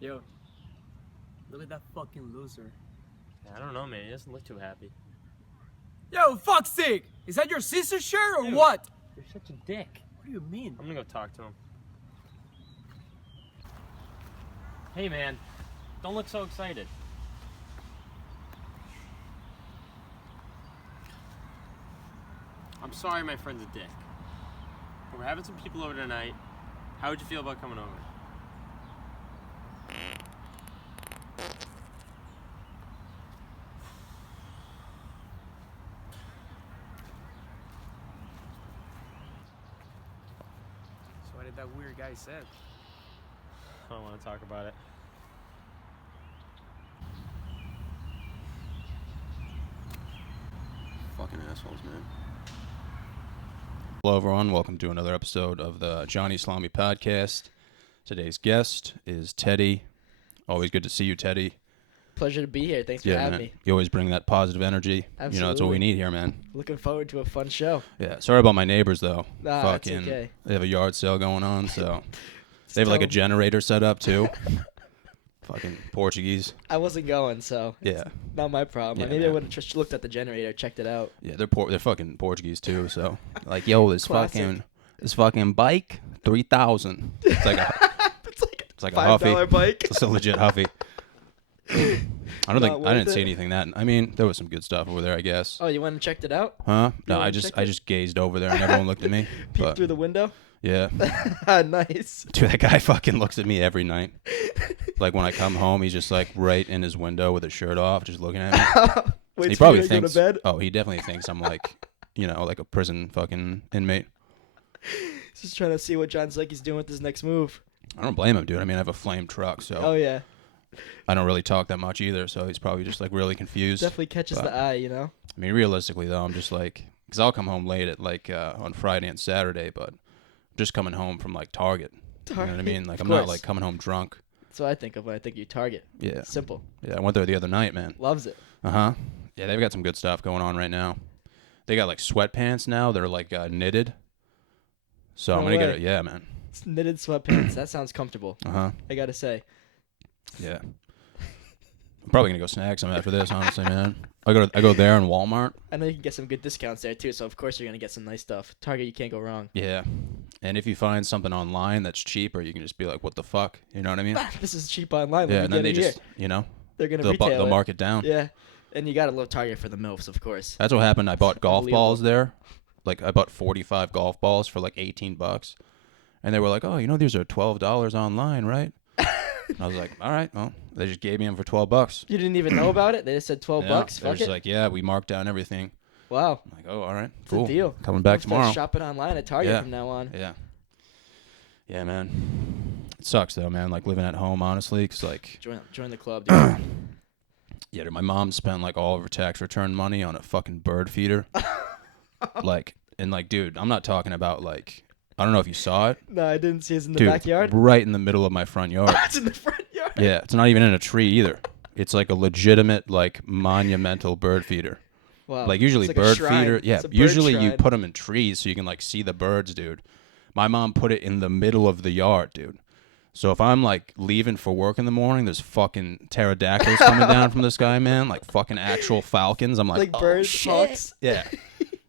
Yo, look at that fucking loser. I don't know, man. He doesn't look too happy. Yo, fuck's sake! Is that your sister's shirt or Dude. what? You're such a dick. What do you mean? I'm gonna go talk to him. Hey, man. Don't look so excited. I'm sorry my friend's a dick. But we're having some people over tonight. How would you feel about coming over? So what did that weird guy say? I don't want to talk about it. Fucking assholes, man. Hello, everyone. Welcome to another episode of the Johnny Salami podcast. Today's guest is Teddy. Always good to see you, Teddy. Pleasure to be here. Thanks for having man. me. You always bring that positive energy. You know, that's what we Absolutely. need here, man. Looking forward to a fun show. Yeah. Sorry about my neighbors, though. Nah, it's okay. They have a yard sale going on, so they have tell like a 'em. generator set up too. Fucking Portuguese. I wasn't going, so Yeah. not my problem. Yeah, Maybe I man. would have just looked at the generator, checked it out. Yeah, they're fucking Portuguese too. So like, yo, this Classic. fucking bike, 3,000. It's like a It's like a Huffy. $5 bike. It's a legit Huffy. I Not didn't worth see it. anything that. I mean, there was some good stuff over there, I guess. Oh, you went and checked it out? Huh? You No, wanna I check just it? gazed over there and everyone looked at me. Peeked But through the window? yeah, Nice. dude, that guy fucking looks at me every night. Like when I come home, he's just like right in his window with his shirt off, just looking at me. Wait, He till probably you go to thinks. bed? Oh, he definitely thinks I'm like, like a prison fucking inmate. He's just trying to see what John Zeke's doing with his next move. I don't blame him, dude. I mean, I have a flame truck, so Oh, yeah. I don't really talk that much either. So he's probably just like really confused. Definitely catches but- the eye, you know? I mean, realistically though, I'm just like, because I'll come home late at like on Friday and Saturday, but I'm just coming home from like Target. You know what I Target, mean? Like of I'm not course. like coming home drunk. That's what I think of when I think you Target. Yeah. Simple. Yeah, I went there the other night, man. Loves it. Uh-huh. Yeah, they've got some good stuff going on right now. They got like sweatpants now. They're like knitted. So I'm No going to get way. it. Yeah, man. It's knitted sweatpants. That sounds comfortable. Uh-huh. I gotta say. Yeah. I'm probably going to go snag some after this, honestly, man. I go there in Walmart. I know you can get some good discounts there too, so of course you're gonna get some nice stuff. Target, you can't go wrong. Yeah. And if you find something online that's cheaper, you can just be like, what the fuck? You know what I mean? This is cheap online. Yeah, Let and me then they get it just, here. They're gonna they'll retail it. mark it down. Yeah, and you gotta love Target for the MILFs, of course. That's what happened. I bought golf Unbelievable. balls there. Like I bought 45 golf balls for like $18. And they were like, "Oh, these are $12 online, right?" And I was like, "All right, well, they just gave me them for $12." You didn't even know about it. They just said $12. They're Fuck just it. like, "Yeah, we marked down everything." Wow, I'm like, "Oh, all right, it's cool. a deal. Coming back I'll start tomorrow." Shopping online at Target Yeah. from now on. Yeah. Yeah, man. It sucks though, man. Like living at home, honestly, 'cause like, Join the club, dude. yeah, dude, my mom spent like all of her tax return money on a fucking bird feeder. Dude, I'm not talking about like, I don't know if you saw it. No, I didn't see it in the Dude, backyard. right in the middle of my front yard. It's in the front yard. Yeah, it's not even in a tree either. It's like a legitimate, like, monumental bird feeder. Wow. Like, usually It's like a bird shrine. feeder. Yeah, It's a bird usually you shrine. put them in trees so you can, like, see the birds, dude. My mom put it in the middle of the yard, dude. So if I'm, like, leaving for work in the morning, there's fucking pterodactyls coming down from the sky, man. Like, fucking actual falcons. I'm like, Like oh, birds, shit. hawks. Yeah.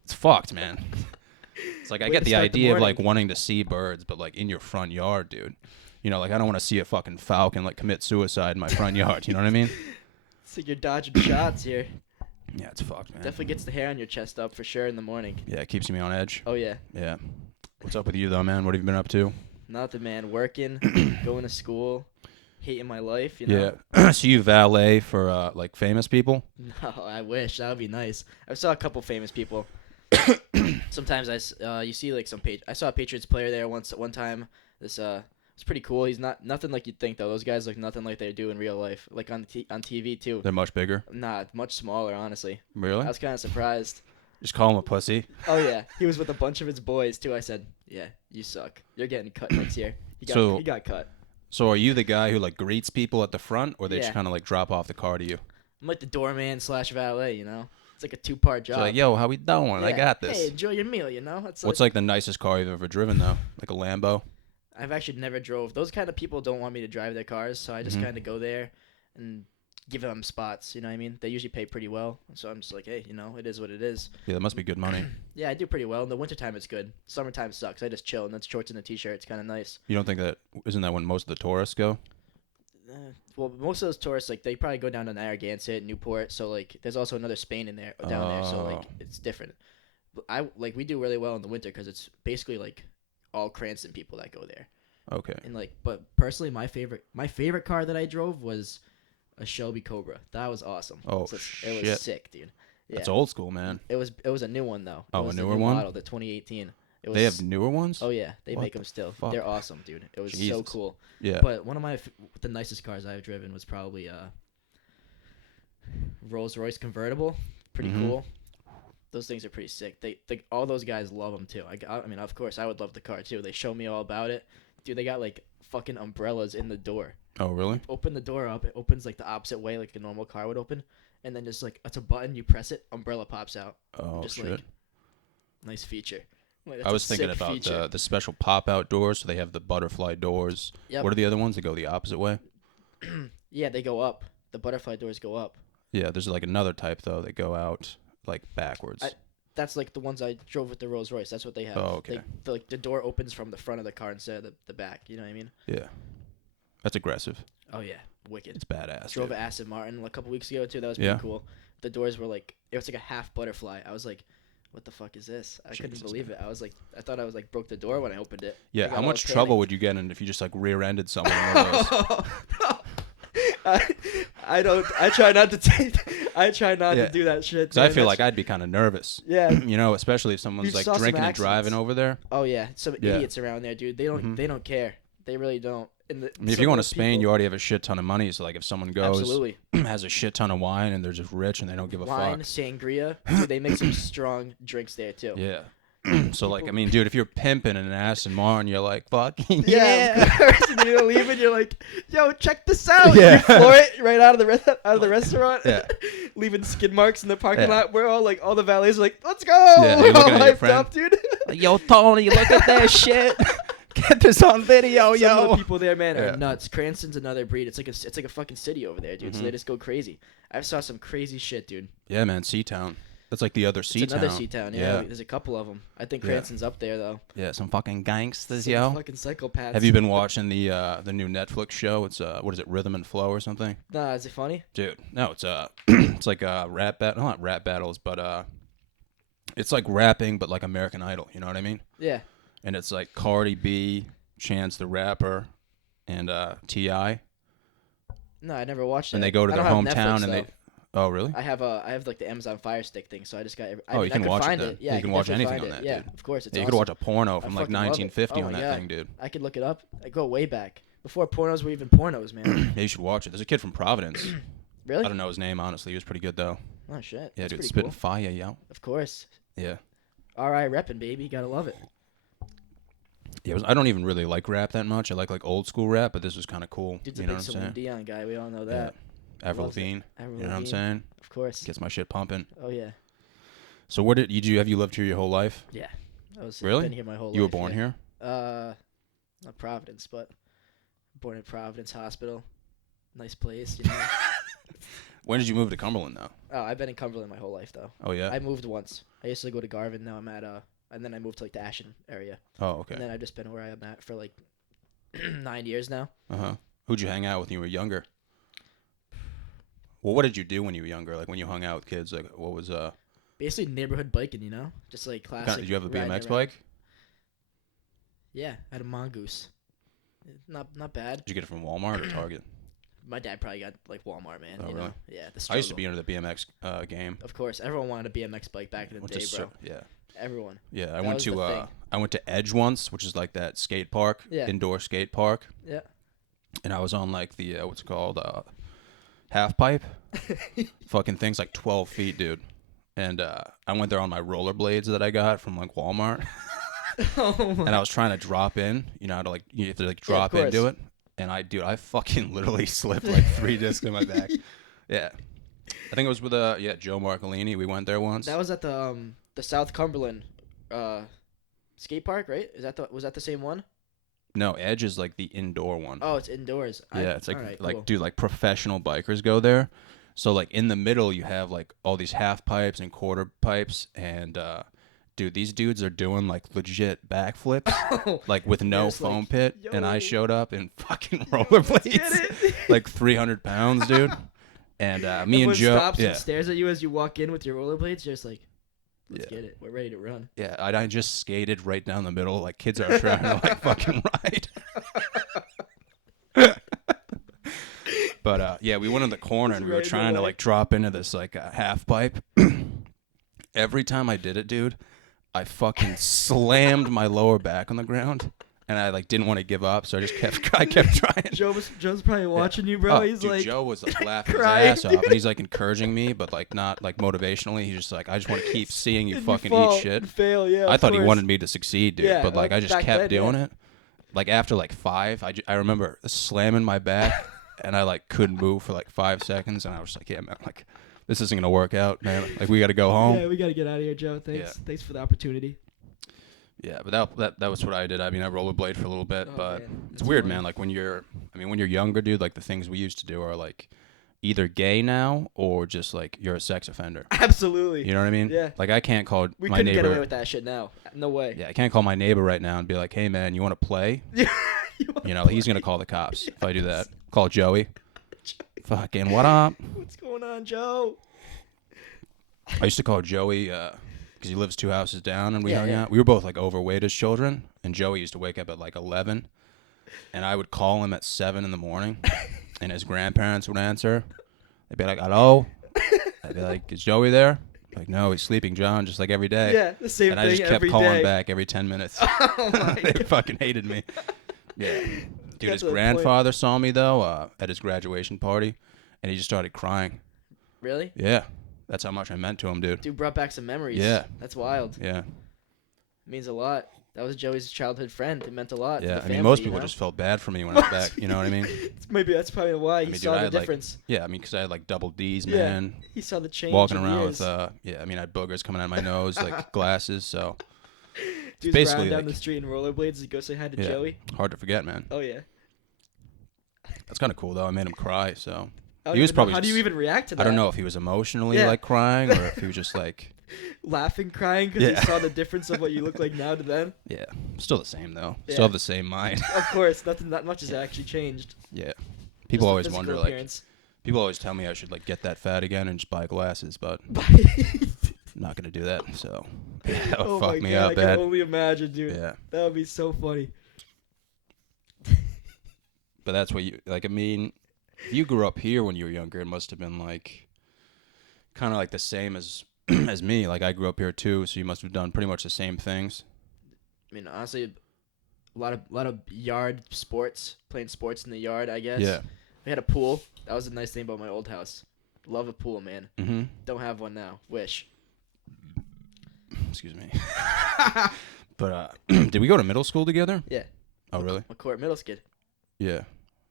It's fucked, man. It's like I Way get to the start the idea of, like, morning. wanting to see birds, but, like, in your front yard, dude. Like, I don't want to see a fucking falcon, like, commit suicide in my front yard. You know what I mean? It's like you're dodging shots here. Yeah, it's fucked, man. Definitely gets the hair on your chest up for sure in the morning. Yeah, it keeps me on edge. Oh yeah. Yeah. What's up with you, though, man? What have you been up to? Nothing, man. Working, going to school, hating my life. You know. Yeah. So you valet for, like, famous people? No, I wish that would be nice. I saw a couple famous people. Sometimes you see like I saw a Patriots player there one time. It's pretty cool. He's nothing like you'd think though. Those guys look nothing like they do in real life, like on TV too. They're much bigger. Nah, much smaller, honestly. Really? I was kind of surprised. Just call him a pussy. Oh yeah, he was with a bunch of his boys too. I said, yeah, you suck. You're getting cut next year. He got cut. So are you the guy who, like, greets people at the front, or they just Yeah. kind of, like, drop off the car to you? I'm like the doorman / valet. You know, it's like a 2-part job. So, like, yo, how we doing? I Yeah. got this. Hey, enjoy your meal. You know, it's What's, like, the nicest car you've ever driven, though? Like a Lambo? I've actually never drove. Those kind of people don't want me to drive their cars, so I just kind of go there and give them spots. You know what I mean? They usually pay pretty well, so I'm just like, hey, it is what it is. Yeah, that must be good money. Yeah, I do pretty well. In the wintertime, it's good. Summertime sucks. I just chill, and that's shorts and a t-shirt. It's kind of nice. You don't think isn't that when most of the tourists go? Well, most of those tourists, like, they probably go down to Narragansett, Newport, so, like, there's also another Spain down there, so, like, it's different. But we do really well in the winter because it's basically, like, all Cranston people that go there. Okay. And, like, but personally, my favorite car that I drove was a Shelby Cobra. That was awesome. Oh, It was shit. sick, dude. Yeah. That's old school, man. It was a new one, though. Oh, It was a the newer new one? model, the 2018. They have newer ones? Oh, yeah. They What make them the still. fuck? They're awesome, dude. It was so Jesus. cool. Yeah. But one of the nicest cars I've driven was probably Rolls Royce convertible. Pretty Mhm. cool. Those things are pretty sick. All those guys love them too. I mean, of course, I would love the car too. They show me all about it. Dude, they got like fucking umbrellas in the door. Oh, really? Open the door up. It opens like the opposite way, like a normal car would open, and then just like it's a button. You press it, umbrella pops out. Oh, Just shit. like nice feature. Like, I that's a was thinking sick about feature. the special pop-out doors, so they have the butterfly doors. Yep. What are the other ones that go the opposite way? Yeah, they go up. The butterfly doors go up. Yeah, there's like another type, though, that go out, like, backwards. That's like the ones I drove with the Rolls Royce. That's what they have. Oh, okay. The door opens from the front of the car instead of the back. You know what I mean? Yeah. That's aggressive. Oh yeah, wicked. It's badass. Drove dude. an Aston Martin a couple weeks ago too. That was pretty Yeah. cool. The doors were like it was like a half butterfly. I was like, what the fuck is this? I couldn't Jesus, believe it. I thought I was like broke the door when I opened it. I Yeah, got how all much panicked. trouble would you get in if you just, like, rear-ended someone in one of those? I don't. I try not to take. I try not Yeah. to do that shit. Because I man. feel That's- like I'd be kind of nervous. Yeah. Especially if someone's, You like, saw some drinking and driving accidents. over there. Oh yeah, some Yeah. idiots around there, dude. They don't. Mhm. They don't care. They really don't. And I mean, if you're going to Spain, you already have a shit ton of money. So, like, if someone goes, absolutely has a shit ton of wine, and they're just rich and they don't give a wine, fuck. sangria. Dude, they make some strong drinks there too. Yeah. So, like, I mean, dude, if you're pimping in an Aston Martin, you're like, fucking Yeah, of course. And you're leaving. You're like, yo, check this out. Yeah. You floor it right out of the restaurant. Yeah. Leaving skid marks in the parking Yeah. lot. We're all like, all the valets are like, let's go. Yeah, We're you're all looking at your hyped friend. up, dude. Yo, Tony, look at that shit. Get this on video, Some of the people there, man, Yeah. are nuts. Cranston's another breed. It's like a fucking city over there, dude. So Mhm. they just go crazy. I saw some crazy shit, dude. Yeah, man, Seatown. That's like the other It's Seatown. another Seatown. Yeah, there's a couple of them. I think Yeah. Cranston's up there though. Yeah, some fucking gangsters, Some yo. fucking psychopaths. Have you been watching the new Netflix show? It's what is it, Rhythm and Flow or something? Nah, is it funny? Dude, no, it's it's like rap battle, not rap battles, but it's like rapping, but like American Idol. You know what I mean? Yeah. And it's like Cardi B, Chance the Rapper, and Ti, No, I never watched it. and they go to I their don't have hometown, Netflix, and they. though. Oh, really? I have like the Amazon Fire Stick thing, so I just got. Oh, you can I could watch it find then. Yeah, You I can could watch definitely anything find on it. that, Yeah, dude. of course. It's Yeah, you awesome. could watch a porno I from like fucking love it. 1950 Oh on my that God. thing, dude. I could look it up. I go way back before pornos were even pornos, man. Yeah, you should watch it. There's a kid from Providence. Really? I don't know his name, honestly. He was pretty good, though. Oh shit. Yeah, That's dude, pretty spitting cool. fire, yo. Of course. Yeah. R.I. reppin', baby. Gotta love it. Yeah, I don't even really like rap that much. I like old school rap, but this was kind of cool. Dude's a you know big what I'm Celine saying? Dion guy. We all know Yeah. that. Avril Loves it. Lavigne. Avril You know what I'm Lavigne. saying? Of course. Gets my shit pumping. Oh yeah. So what did you do? Have you lived here your whole life? I've Really? been here my whole life. You were born yeah. here? Not Providence, but born in Providence Hospital. Nice place, you know. When did you move to Cumberland, though? Oh, I've been in Cumberland my whole life though. Oh, yeah? I moved once. I used to go to Garvin. Now I'm at and then I moved to like the Ashland area. Oh, okay. And then I've just been where I am at for like 9 years now. Uh-huh. Who'd you hang out with when you were younger? Well, what did you do when you were younger? Like, when you hung out with kids, like, what was, Basically neighborhood biking, you know, just like classic. did you have a riding BMX around. bike? Yeah, I had a Mongoose. Not bad. Did you get it from Walmart or Target? My dad probably got like Walmart, man. Oh, you really? know? Yeah, the I used to struggle. be into the BMX game. Of course, everyone wanted a BMX bike back in the Went day, to bro. yeah. Everyone. Yeah, I That went was to the thing. I went to Edge once, which is like that skate park, Yeah. indoor skate park, Yeah. and I was on like the what's it called half pipe. Fucking thing's like 12 feet, dude. And I went there on my rollerblades that I got from like Walmart, Oh my. and I was trying to drop in. You know how to like you have to like drop course. into it, and I fucking literally slipped like 3 discs in my back. Yeah, I think it was with Joe Marcolini. We went there once. That was at the South Cumberland skate park, right? Was that the same one? No, Edge is like the indoor one. Oh, it's indoors. Yeah, it's like alright, like cool. dude, like professional bikers go there. So like in the middle you have like all these half pipes and quarter pipes and dude, these dudes are doing like legit backflips like with no just like, foam pit and I yo. showed up in fucking Let's get rollerblades. it. Like 300 pounds, dude. And me Everyone and Joe stops yeah. and stares at you as you walk in with your rollerblades. You're just like, let's Yeah. get it. We're ready to run. Yeah, I just skated right down the middle like kids are trying to like fucking ride. But yeah, we went in the corner and we were ready to trying to like- like drop into this like half pipe. Every time I did it, dude, I fucking slammed my lower back on the ground, and I like didn't want to give up, so I kept trying. Joe's probably watching you, bro. Oh, He's dude, like, Joe was like laughing crying, his ass off, and he's like encouraging me, but like not like motivationally. He's just like, I just want to keep seeing you "And fucking fall eat shit. and fail, yeah. I of thought he course." wanted me to succeed, dude. Yeah, but like I just back kept then, doing yeah. it. Like after like 5, I remember slamming my back, and I like couldn't move for like 5 seconds, and I was like, yeah, man, like this isn't gonna work out, man. Like we got to go home. Yeah, we gotta get out of here, Joe. Thanks, Yeah. thanks for the opportunity. Yeah, but that was what I did. I mean, I rollerblade for a little bit, Oh, but man, it's that's weird, funny. man. Like when you're younger, dude, like the things we used to do are like either gay now or just like you're a sex offender. Absolutely. You know what I mean? Yeah. Like I can't call We my couldn't get away neighbor. with that shit now. No way. Yeah, I can't call my neighbor right now and be like, "Hey, man, you want to play?" Yeah. You know, he's gonna call the cops if I do that. Call Joey. Fucking what up? What's going on, Joe? I used to call Joey because he lives 2 houses down, and we Yeah, hung yeah. out. We were both like overweight as children, and Joey used to wake up at like 11, and I would call him at 7 in the morning, and his grandparents would answer. They'd be like, "Hello." I'd be like, "Is Joey there?" Like, "No, he's sleeping, John," just like every day. Yeah, the same And thing I just kept every calling day. back every 10 minutes. Oh my They god. fucking hated me. Yeah. Dude, Got his to the point. grandfather saw me though at his graduation party, and he just started crying. Really? Yeah, that's how much I meant to him, dude. Dude brought back some memories. Yeah. That's wild. Yeah, Means a lot. That was Joey's childhood friend. It meant a lot. to yeah. the I family, mean, most you people know? just felt bad for me when I was back. You know what I mean? Maybe that's probably why he I mean, dude, saw I the had, like, difference. Yeah, I mean, because I had like double D's, Yeah. man. He saw the change. Walking in around years. with yeah. I mean, I had boogers coming out of my nose, like glasses. So Dude's basically, riding down like- the street in rollerblades to go say hi to yeah, Joey. hard to forget, man. Oh yeah. That's kind of cool though. I made him cry, so I don't He was even know- probably How do you just- even react to that? I don't know if he was emotionally Yeah. like crying or if he was just like, Laughing, crying because Yeah. he saw the difference of what you look like now to then. yeah, still the same though. Yeah. Still have the same mind. Of course, nothing that much has actually changed. Yeah. Just People the always physical wonder like appearance. people always tell me I should like get that fat again and just buy glasses, but I'm not gonna do that. So yeah, that would Oh fuck my me god, up I bad. can only imagine, dude. Yeah. That would be so funny. But that's what you like. I mean, if you grew up here when you were younger, it must have been like kind of like the same as as me. Like I grew up here too, so you must have done pretty much the same things. I mean, honestly, a lot of yard sports, playing sports in the yard. I guess. Yeah. We had a pool. That was the nice thing about my old house. Love a pool, man. Mm-hmm. Don't have one now. Wish. Excuse me. But did we go to middle school together? Yeah. Oh really? McCourt Middle Skid. Yeah.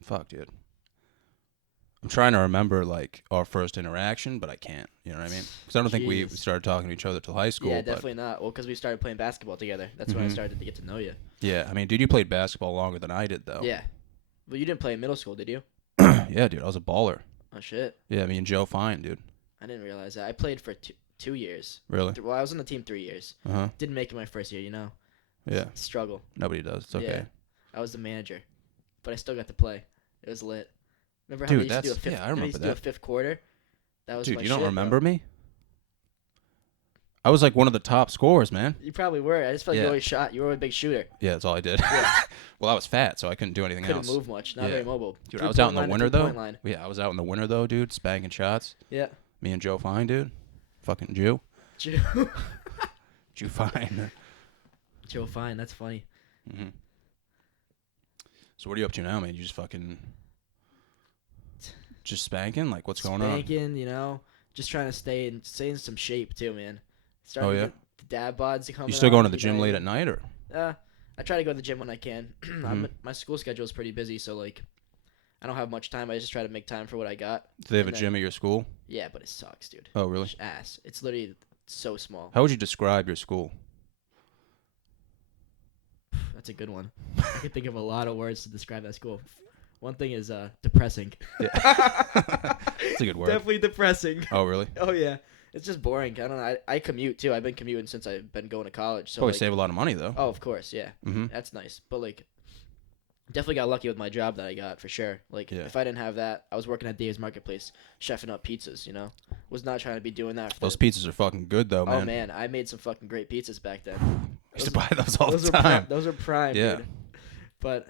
Fuck, dude. I'm trying to remember like our first interaction, but I can't. You know what I mean? Because I don't think we Jeez. started talking to each other till high school. Yeah, but definitely not. Well, because we started playing basketball together. That's when I Mhm. started to get to know you. Yeah, I mean, dude, you played basketball longer than I did, though. Yeah. Well, you didn't play in middle school, did you? Yeah, dude, I was a baller. Oh shit. Yeah, me and Joe Fine, dude. I didn't realize that. I played for 2 years. Really? Well, I was on the team 3 years. Uh huh. Didn't make it my first year, you know. Yeah. Struggle. Nobody does. It's okay. Yeah. I was the manager, but I still got to play. It was lit. Remember how Dude, they used to do a that's- fifth? yeah, I they remember used to do a that. fifth quarter. That was Dude, my you don't shit, bro. remember me? I was like one of the top scorers, man. You probably were. I just felt like Yeah. you always shot. You were a big shooter. Yeah, that's all I did. Yeah. Well, I was fat, so I couldn't do anything Couldn't else. move much. Not Yeah. very mobile. Dude, I Three-point was out in the line to winter, three-point though. line. Yeah, I was out in the winter, though, dude, spanking shots. Yeah. Me and Joe Fine, dude. Fucking Jew. Joe. Jew Fine. Joe Fine. That's funny. Hmm. So what are you up to now, man? You just fucking... Just spanking? Like, what's going on? Spanking, you know, just trying to stay in some shape too, man. Starting Oh, to yeah? get the dad bods coming. You still out, going to the you gym know, late at night, or? I try to go to the gym when I can. Mhm. My school schedule is pretty busy, so like, I don't have much time. I just try to make time for what I got. Do they have a And then- gym at your school? Yeah, but it sucks, dude. Oh, really? It's ass. It's literally so small. How would you describe your school? That's a good one. I can think of a lot of words to describe that school. One thing is depressing. Yeah. That's a good word. Definitely depressing. Oh, really? Oh yeah, it's just boring. I don't know. I commute too. I've been commuting since I've been going to college. So Probably like, save a lot of money though. oh, of course, yeah. Mm-hmm. That's nice. But like, definitely got lucky with my job that I got for sure. Like, Yeah. if I didn't have that, I was working at Dave's Marketplace, chefing up pizzas. You know, was not trying to be doing that. For Those pizzas are fucking good though, man. Oh man, I made some fucking great pizzas back then. I used to buy those all the Those time. those are prime, Yeah. dude. But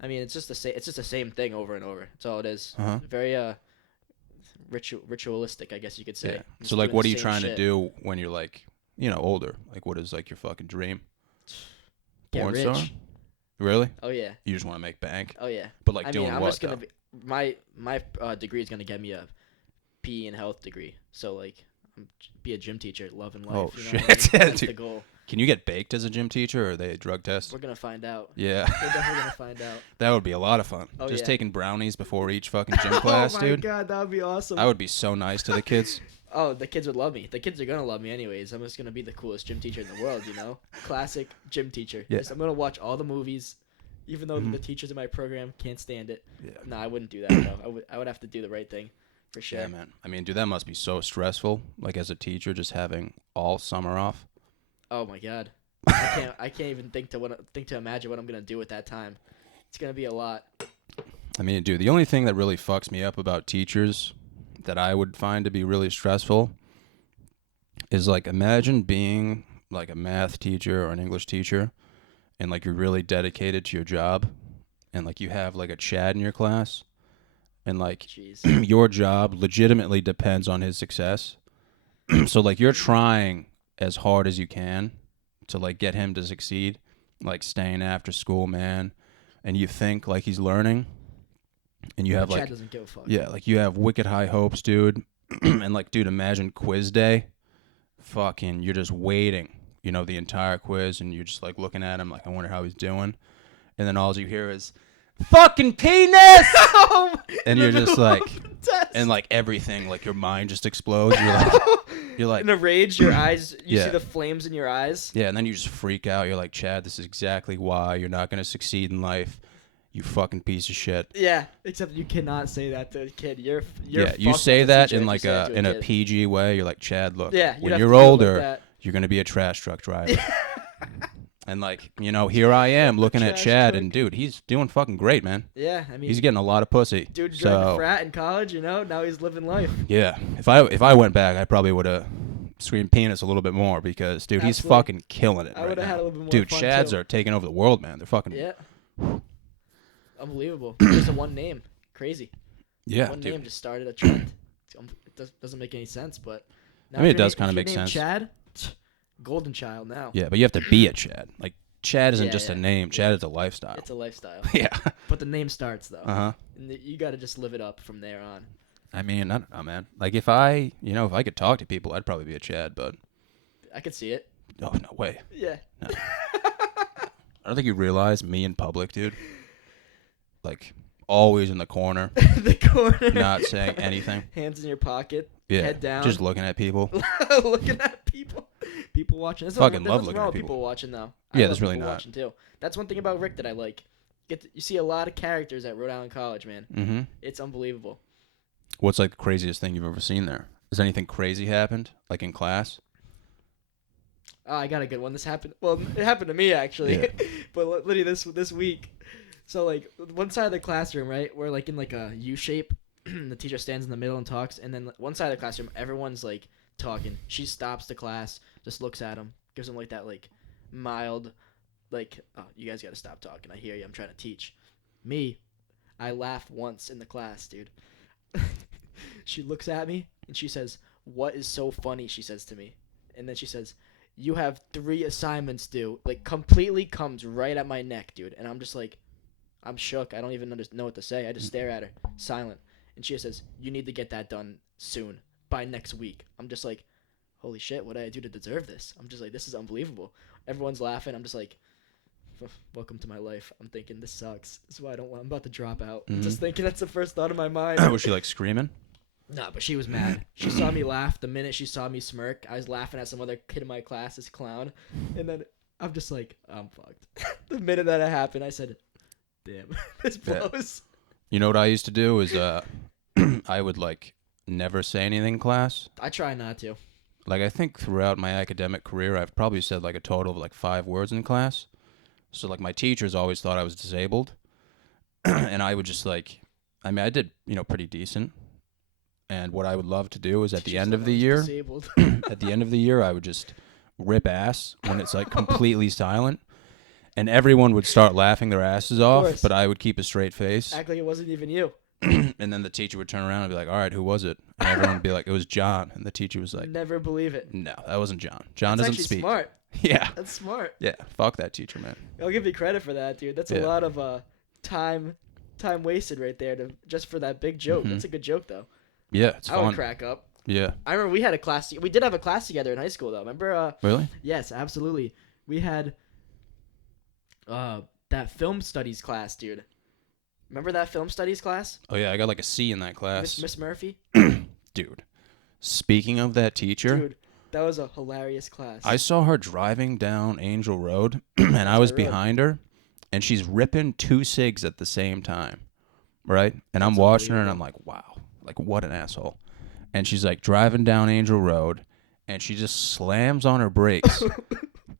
I mean, it's just the same. It's just the same thing over and over. That's all it is. Uh-huh. Very ritualistic, I guess you could say. Yeah. Just So like, doing what the are you same trying to shit. do when you're like, older? Like, what is like your fucking dream? Get Porn rich. star? Really? Oh yeah. You just want to make bank? Oh yeah. But like I doing mean, I'm what just gonna though? be my degree is gonna get me a PE and health degree. So like, be a gym teacher, love and life. Oh, you know what I shit. mean? That's Dude. the goal. Can you get baked as a gym teacher, or are they a drug test? We're gonna find out. Yeah. We're definitely gonna find out. That would be a lot of fun. Oh, Just yeah. taking brownies before each fucking gym class, oh my dude. god, that would be awesome. I would be so nice to the kids. Oh, the kids would love me. The kids are gonna love me anyways. I'm just gonna be the coolest gym teacher in the world, you know? Classic gym teacher. Yeah. Yes, I'm gonna watch all the movies, even though Mhm. the teachers in my program can't stand it. Yeah. No, I wouldn't do that though. I would have to do the right thing, for sure. Yeah, man. I mean, dude, that must be so stressful. Like as a teacher, just having all summer off. Oh my god, I can't even think to imagine what I'm gonna do at that time. It's gonna be a lot. I mean, dude, the only thing that really fucks me up about teachers that I would find to be really stressful is like, imagine being like a math teacher or an English teacher and like you're really dedicated to your job and like you have like a Chad in your class and like Jeez. your job legitimately depends on his success. So like you're trying as hard as you can to like get him to succeed, like staying after school, man, and you think like he's learning and you have Chad like doesn't give a fuck. yeah, like you have wicked high hopes, dude. And like, dude, imagine quiz day. Fucking, you're just waiting, the entire quiz, and you're just like looking at him, like, I wonder how he's doing. And then all you hear is, fucking penis! And you're just like, and like everything, like your mind just explodes. You're like, in a rage, your eyes, you Yeah. see the flames in your eyes. yeah, and then you just freak out. You're like, Chad, this is exactly why you're not going to succeed in life. You fucking piece of shit. Yeah, except you cannot say that to a kid. You're Yeah, you fucked say as a that teacher in if you like say it to a kid. PG way. You're like, Chad, look, Yeah, when have you're to do it like older, that. you're gonna be a trash truck driver. And like, here I am looking at Trash Chad, truck. and dude, he's doing fucking great, man. Yeah, I mean, He's getting a lot of pussy. dude joined the So frat in college. Now he's living life. yeah, if I went back, I probably would have screamed penis a little bit more because dude, he's Absolutely. fucking killing it I right would have had a now. little bit more Dude, fun Chads too. are taking over the world, man. They're fucking Yeah. Unbelievable. Just a one name. Crazy. yeah, One dude. name just started a trend. It doesn't make any sense, but. Now I mean, if it your does name- kinda if your make name's sense. Chad, golden child now. Yeah, but you have to be a Chad. Like Chad isn't Yeah, just a yeah. name. Chad is a lifestyle. It's a lifestyle. Yeah. But the name starts though. Uh huh. And you got to just live it up from there on. I mean, I don't know, man. Like if I could talk to people, I'd probably be a Chad. But I could see it. oh no way. Yeah. I don't think you realize me in public, dude. Like always in the corner, The corner. not saying anything. Hands in your pocket. Yeah, Head down. just looking at people. Looking at people. People watching. There's Fucking nothing- love there's looking nothing wrong at with people. watching though. Yeah, love there's really people not. Watching too. That's one thing about Rick that I like. You see a lot of characters at Rhode Island College, man. Mm-hmm. It's unbelievable. What's like the craziest thing you've ever seen there? Has anything crazy happened, like in class? Oh, I got a good one. This happened. Well, it happened to me actually, Yeah. but literally this week. So like one side of the classroom, right? We're like in like a U shape. The teacher stands in the middle and talks, and then one side of the classroom, everyone's like talking. She stops the class, just looks at him, gives him like that like mild, like, oh, you guys gotta stop talking. I hear you. I'm trying to teach. Me, I laughed once in the class, dude. She looks at me and she says, "What is so funny?" She says to me, and then she says, "You have 3 assignments due." Like completely comes right at my neck, dude. And I'm just like, I'm shook. I don't even know what to say. I just stare at her, silent. And she says, "You need to get that done soon, by next week." I'm just like, holy shit, what did I do to deserve this? I'm just like, this is unbelievable. Everyone's laughing. I'm just like, welcome to my life. I'm thinking, this sucks. This is why I'm about to drop out. I'm just thinking that's the first thought in my mind. Was she like screaming? No, but she was mad. She saw me laugh the minute she saw me smirk. I was laughing at some other kid in my class, this clown. And then I'm just like, I'm fucked. The minute that it happened, I said, damn, this Yeah. blows. You know what I used to do is I would like never say anything in class. I try not to. Like I think throughout my academic career, I've probably said like a total of like 5 words in class. So like my teachers always thought I was disabled, and I would just like, I mean, I did pretty decent. And what I would love to do is at the Teachers end of thought the I was year, disabled. at the end of the year, I would just rip ass when it's like completely silent, and everyone would start laughing their asses off, course. but I would keep a straight face. Act like it wasn't even you. And then the teacher would turn around and be like, "All right, who was it?" And everyone would be like, "It was John." And the teacher was like, Never believe it. "No, that wasn't John. John That's doesn't actually speak." smart. Yeah, That's smart. yeah. Fuck that teacher, man. I'll give you credit for that, dude. That's a Yeah. lot of time wasted right there just for that big joke. Mhm. That's a good joke though. Yeah, it's I would fun. crack up. Yeah, I remember we had a class. We did have a class together in high school though. Remember? really? Yes, absolutely. We had that film studies class, dude. Remember that film studies class? Oh yeah, I got like a C in that class, Miss Murphy? dude. Speaking of that teacher, Dude, that was a hilarious class. I saw her driving down Angel Road, and I was Road. behind her, and she's ripping 2 cigs at the same time, right? And I'm That's watching her, and I'm like, wow, like what an asshole. And she's like driving down Angel Road, and she just slams on her brakes,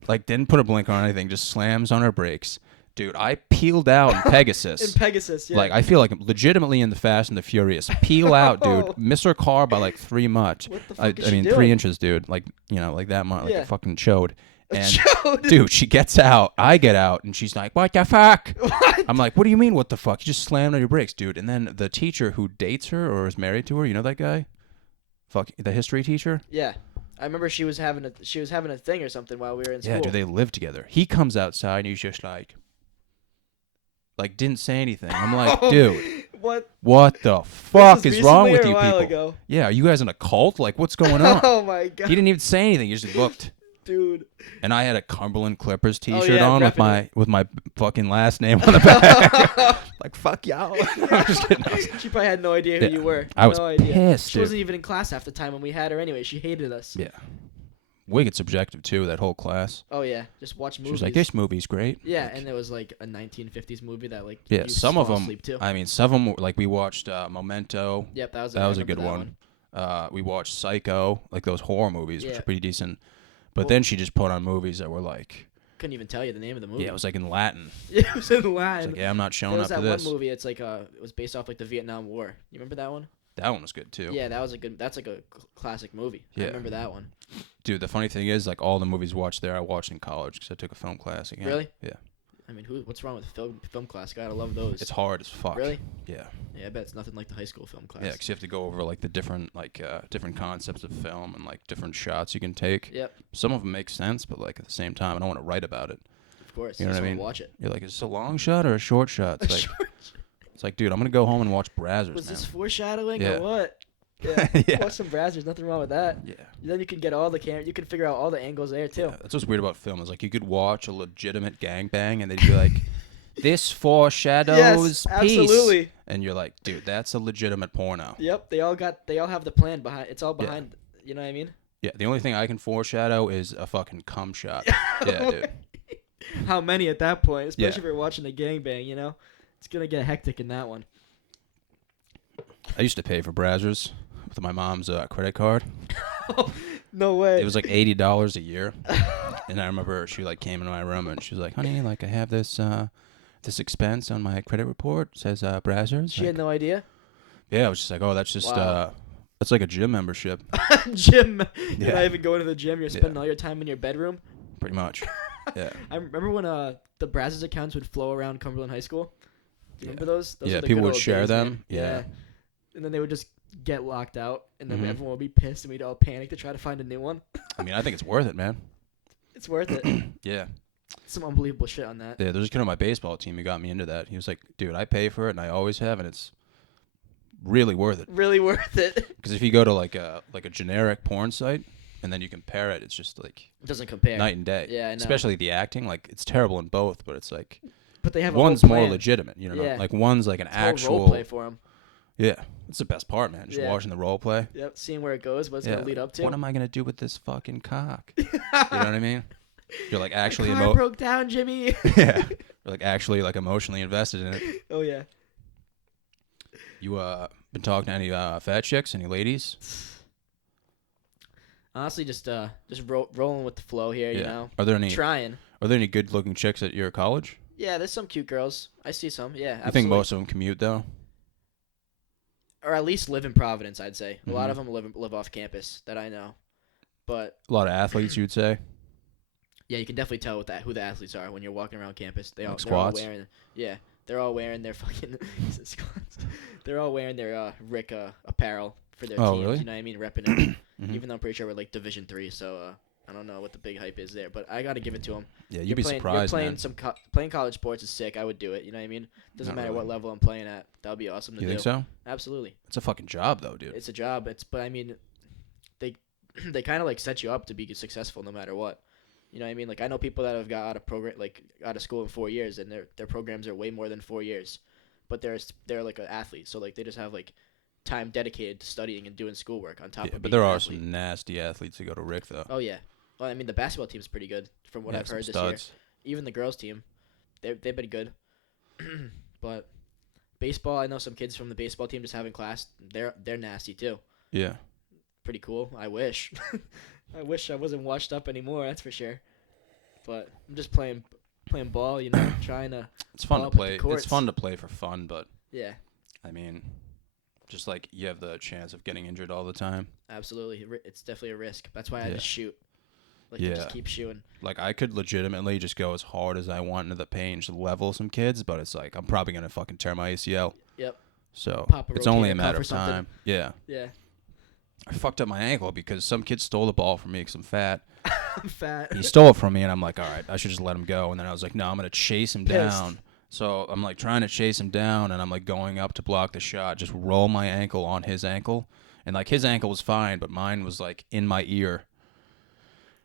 like didn't put a blinker on anything, just slams on her brakes. Dude, I peeled out in Pegasus. in Pegasus, yeah. Like I feel like I'm legitimately in the Fast and the Furious. Peel out, dude. Miss her car by like 3 much. What the I fuck is she mean, doing? 3 inches, dude. Like like that much, like Yeah. a fucking chode. And Chode. dude, she gets out. I get out, and she's like, "What the fuck?" What? I'm like, "What do you mean, what the fuck? You just slammed on your brakes, dude." And then the teacher who dates her or is married to her, you know that guy? Fuck, the history teacher. Yeah. I remember she was having a thing or something while we were in school. Yeah, dude, they live together. He comes outside, and he's just like didn't say anything. I'm like, dude. What? What the This fuck was is wrong recently with or a you while people? ago? Yeah, are you guys in a cult? Like, what's going on? Oh my god. He didn't even say anything. He just looked. Dude. And I had a Cumberland Clippers T-shirt Oh, yeah, on repping with my fucking last name on the back. Like, fuck y'all. I'm just kidding. She probably had no idea who Yeah. you were. I was no idea. pissed, She dude. wasn't even in class half the time when we had her anyway. She hated us. Yeah. Wicked subjective too. That whole class. Oh yeah, just watch She movies. was like, "This movie's great." Yeah, Like, and it was like a 1950s movie that like yeah. you Some of fall them. asleep to. I mean, some of them. Like we watched Memento. Yep, that was That was a remember good that one. We watched Psycho, like those horror movies, which Yeah. are pretty decent. But Well- then she just put on movies that were like, Couldn't even tell you the name of the movie. yeah, it was like in Latin. it was in It's Latin. like, yeah, I'm not There showing was up that to this. one movie. It's like it was based off like the Vietnam War. You remember that one? That one was good too. Yeah, that was a good. That's like a classic movie. I Yeah. remember that one. Dude, the funny thing is, like all the movies watched there, I watched in college because I took a film class again. Really? Yeah. I mean, what's wrong with film class? Gotta love those. It's hard as fuck. Really? Yeah. Yeah, I bet it's nothing like the high school film class. Yeah, because you have to go over like the different different concepts of film and like different shots you can take. Yep, Some of them make sense, but like at the same time, I don't want to write about it. of course. You know just what I wanna mean? Watch it. You're like, is this a long shot or a short shot? It's like, dude, I'm gonna go home and watch Brazzers, Was man. this foreshadowing Yeah. or what? Yeah. Yeah. Watch some Brazzers. Nothing wrong with that. Yeah. Then you can get all the camera. You can figure out all the angles there too. Yeah, that's what's weird about film is like you could watch a legitimate gangbang and they'd be like, "This foreshadows Yes, peace," absolutely. and you're like, "Dude, that's a legitimate porno." Yep, they all have the plan behind. It's all behind. You know what I mean? Yeah, the only thing I can foreshadow is a fucking cum shot. Yeah, dude. How many at that point? Especially Yeah. if you're watching a gangbang, you know, it's gonna get hectic in that one. I used to pay for Brazzers with my mom's credit card. No way. It was like $80 a year, and I remember she like came into my room and she was like, "Honey, like I have this this expense on my credit report. It says Brazzers." She Like, had no idea. yeah, I was just like, "Oh, that's just Wow. that's like a gym membership, Gym. You're Yeah. not even going to the gym. You're spending all your time in your bedroom. pretty much." Yeah. I remember when the Brazzers accounts would flow around Cumberland High School. Do you remember those? Those Yeah, were the people good would old share days, them. man. Yeah. And then they would just get locked out, and then Mhm. everyone would be pissed, and we'd all panic to try to find a new one. I mean, I think it's worth it, man. It's worth it. Yeah. Some unbelievable shit on that. Yeah, there's a kid on my baseball team who got me into that. He was like, "Dude, I pay for it, and I always have, and it's really worth it." Really worth it. Because if you go to like a generic porn site, and then you compare it, it's just like It doesn't compare. night and day. Yeah, I know. Especially the acting, like it's terrible in both, but it's like But they have a one's whole more plan. legitimate. You know, Yeah. like one's like an It's a whole actual. role play for them. Yeah, it's the best part, man. Just Yeah. watching the role play. Yep, seeing where it goes, what it's Yeah. gonna lead up to. What am I gonna do with this fucking cock? You know what I mean? You're like My actually car broke down, Jimmy. yeah. You're like actually like emotionally invested in it. Oh yeah. You been talking to any fat chicks, any ladies? Honestly, just rolling with the flow here, you know. Are there any Trying. good looking chicks at your college? Yeah, there's some cute girls. I see some. Yeah, absolutely. You think most of them commute though? Or at least live in Providence, I'd say. A lot Mhm. of them live off campus that I know. But A lot of athletes, you'd say. yeah, you can definitely tell with that who the athletes are when you're walking around campus. They're all squats? wearing. Yeah, they're all wearing their fucking squats. They're all wearing their Rick apparel for their Oh, teams. really? You know what I mean? Repping it. Mhm. Even though I'm pretty sure we're like Division 3, so I don't know what the big hype is there. But I gotta give it to them. Yeah, you'd be surprised, You're playing man. playing college sports is sick. I would do it. You know what I mean? Doesn't Not matter what really. level I'm playing at. That would be awesome to You do. think so? Absolutely. It's a fucking job though, dude. It's a job. But I mean, they they kind of like set you up to be successful no matter what. You know what I mean? Like I know people that have got out of school in 4 years, and their programs are way more than 4 years, but they're like an athlete, so like they just have like time dedicated to studying and doing schoolwork on top Yeah, of. but being there an are athlete. some nasty athletes who go to Rick though. Oh yeah. Well, I mean the basketball team's pretty good from what Yeah, I've some heard this studs. year. Even the girls team, they've been good. But baseball, I know some kids from the baseball team just having class. They're nasty too. Yeah. Pretty cool. I wish. I wish I wasn't washed up anymore. That's for sure. But I'm just playing ball, you know, trying to. It's fun Ball to up at the play. It's courts. fun to play for fun, but Yeah, I mean, just like you have the chance of getting injured all the time. absolutely. It's definitely a risk. That's why I Yeah. just shoot. Like Yeah. just keep shooting. Like I could legitimately just go as hard as I want into the paint and just level some kids, but it's like I'm probably gonna fucking tear my ACL. Yep. So Pop a it's only a rotator matter cuff or of something. time. Yeah. Yeah. I fucked up my ankle because some kid stole the ball from me because I'm fat. I'm fat. He stole it from me, and I'm like, all right, I should just let him go. And then I was like, no, I'm gonna chase him Pissed. down. So I'm like trying to chase him down, and I'm like going up to block the shot, just roll my ankle on his ankle, and like his ankle was fine, but mine was like in my ear.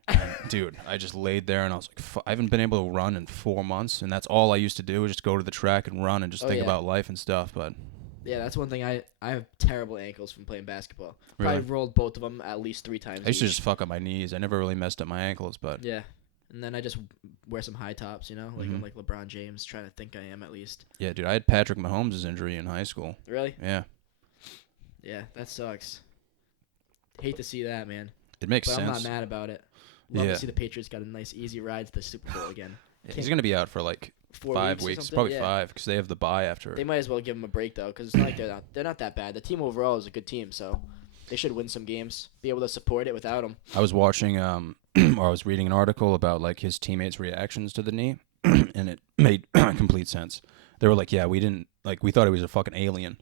And, dude, I just laid there, and I was like, I haven't been able to run in 4 months, and that's all I used to do was just go to the track and run and just Oh, think yeah. about life and stuff. But Yeah, that's one thing. I have terrible ankles from playing basketball. Probably really, rolled both of them at least 3 times. I used to each. just fuck up my knees. I never really messed up my ankles, but Yeah. And then I just wear some high tops, you know, like I'm Mhm. like LeBron James, trying to think I am at least. yeah, dude, I had Patrick Mahomes' injury in high school. Really? Yeah, Yeah, that sucks. Hate to see that, man. it makes But I'm not sense. mad about it. Love Yeah. to see the Patriots got a nice easy ride to the Super Bowl again. Yeah, he's gonna be out for like 4 5 or weeks, something? probably Yeah. 5, because they have the bye after. They might as well give them a break though, because it's not like they're not that bad. The team overall is a good team, so they should win some games. Be able to support it without them. I was watching, or I was reading an article about like his teammates' reactions to the knee, and it made complete sense. They were like, "Yeah, we thought he was a fucking alien,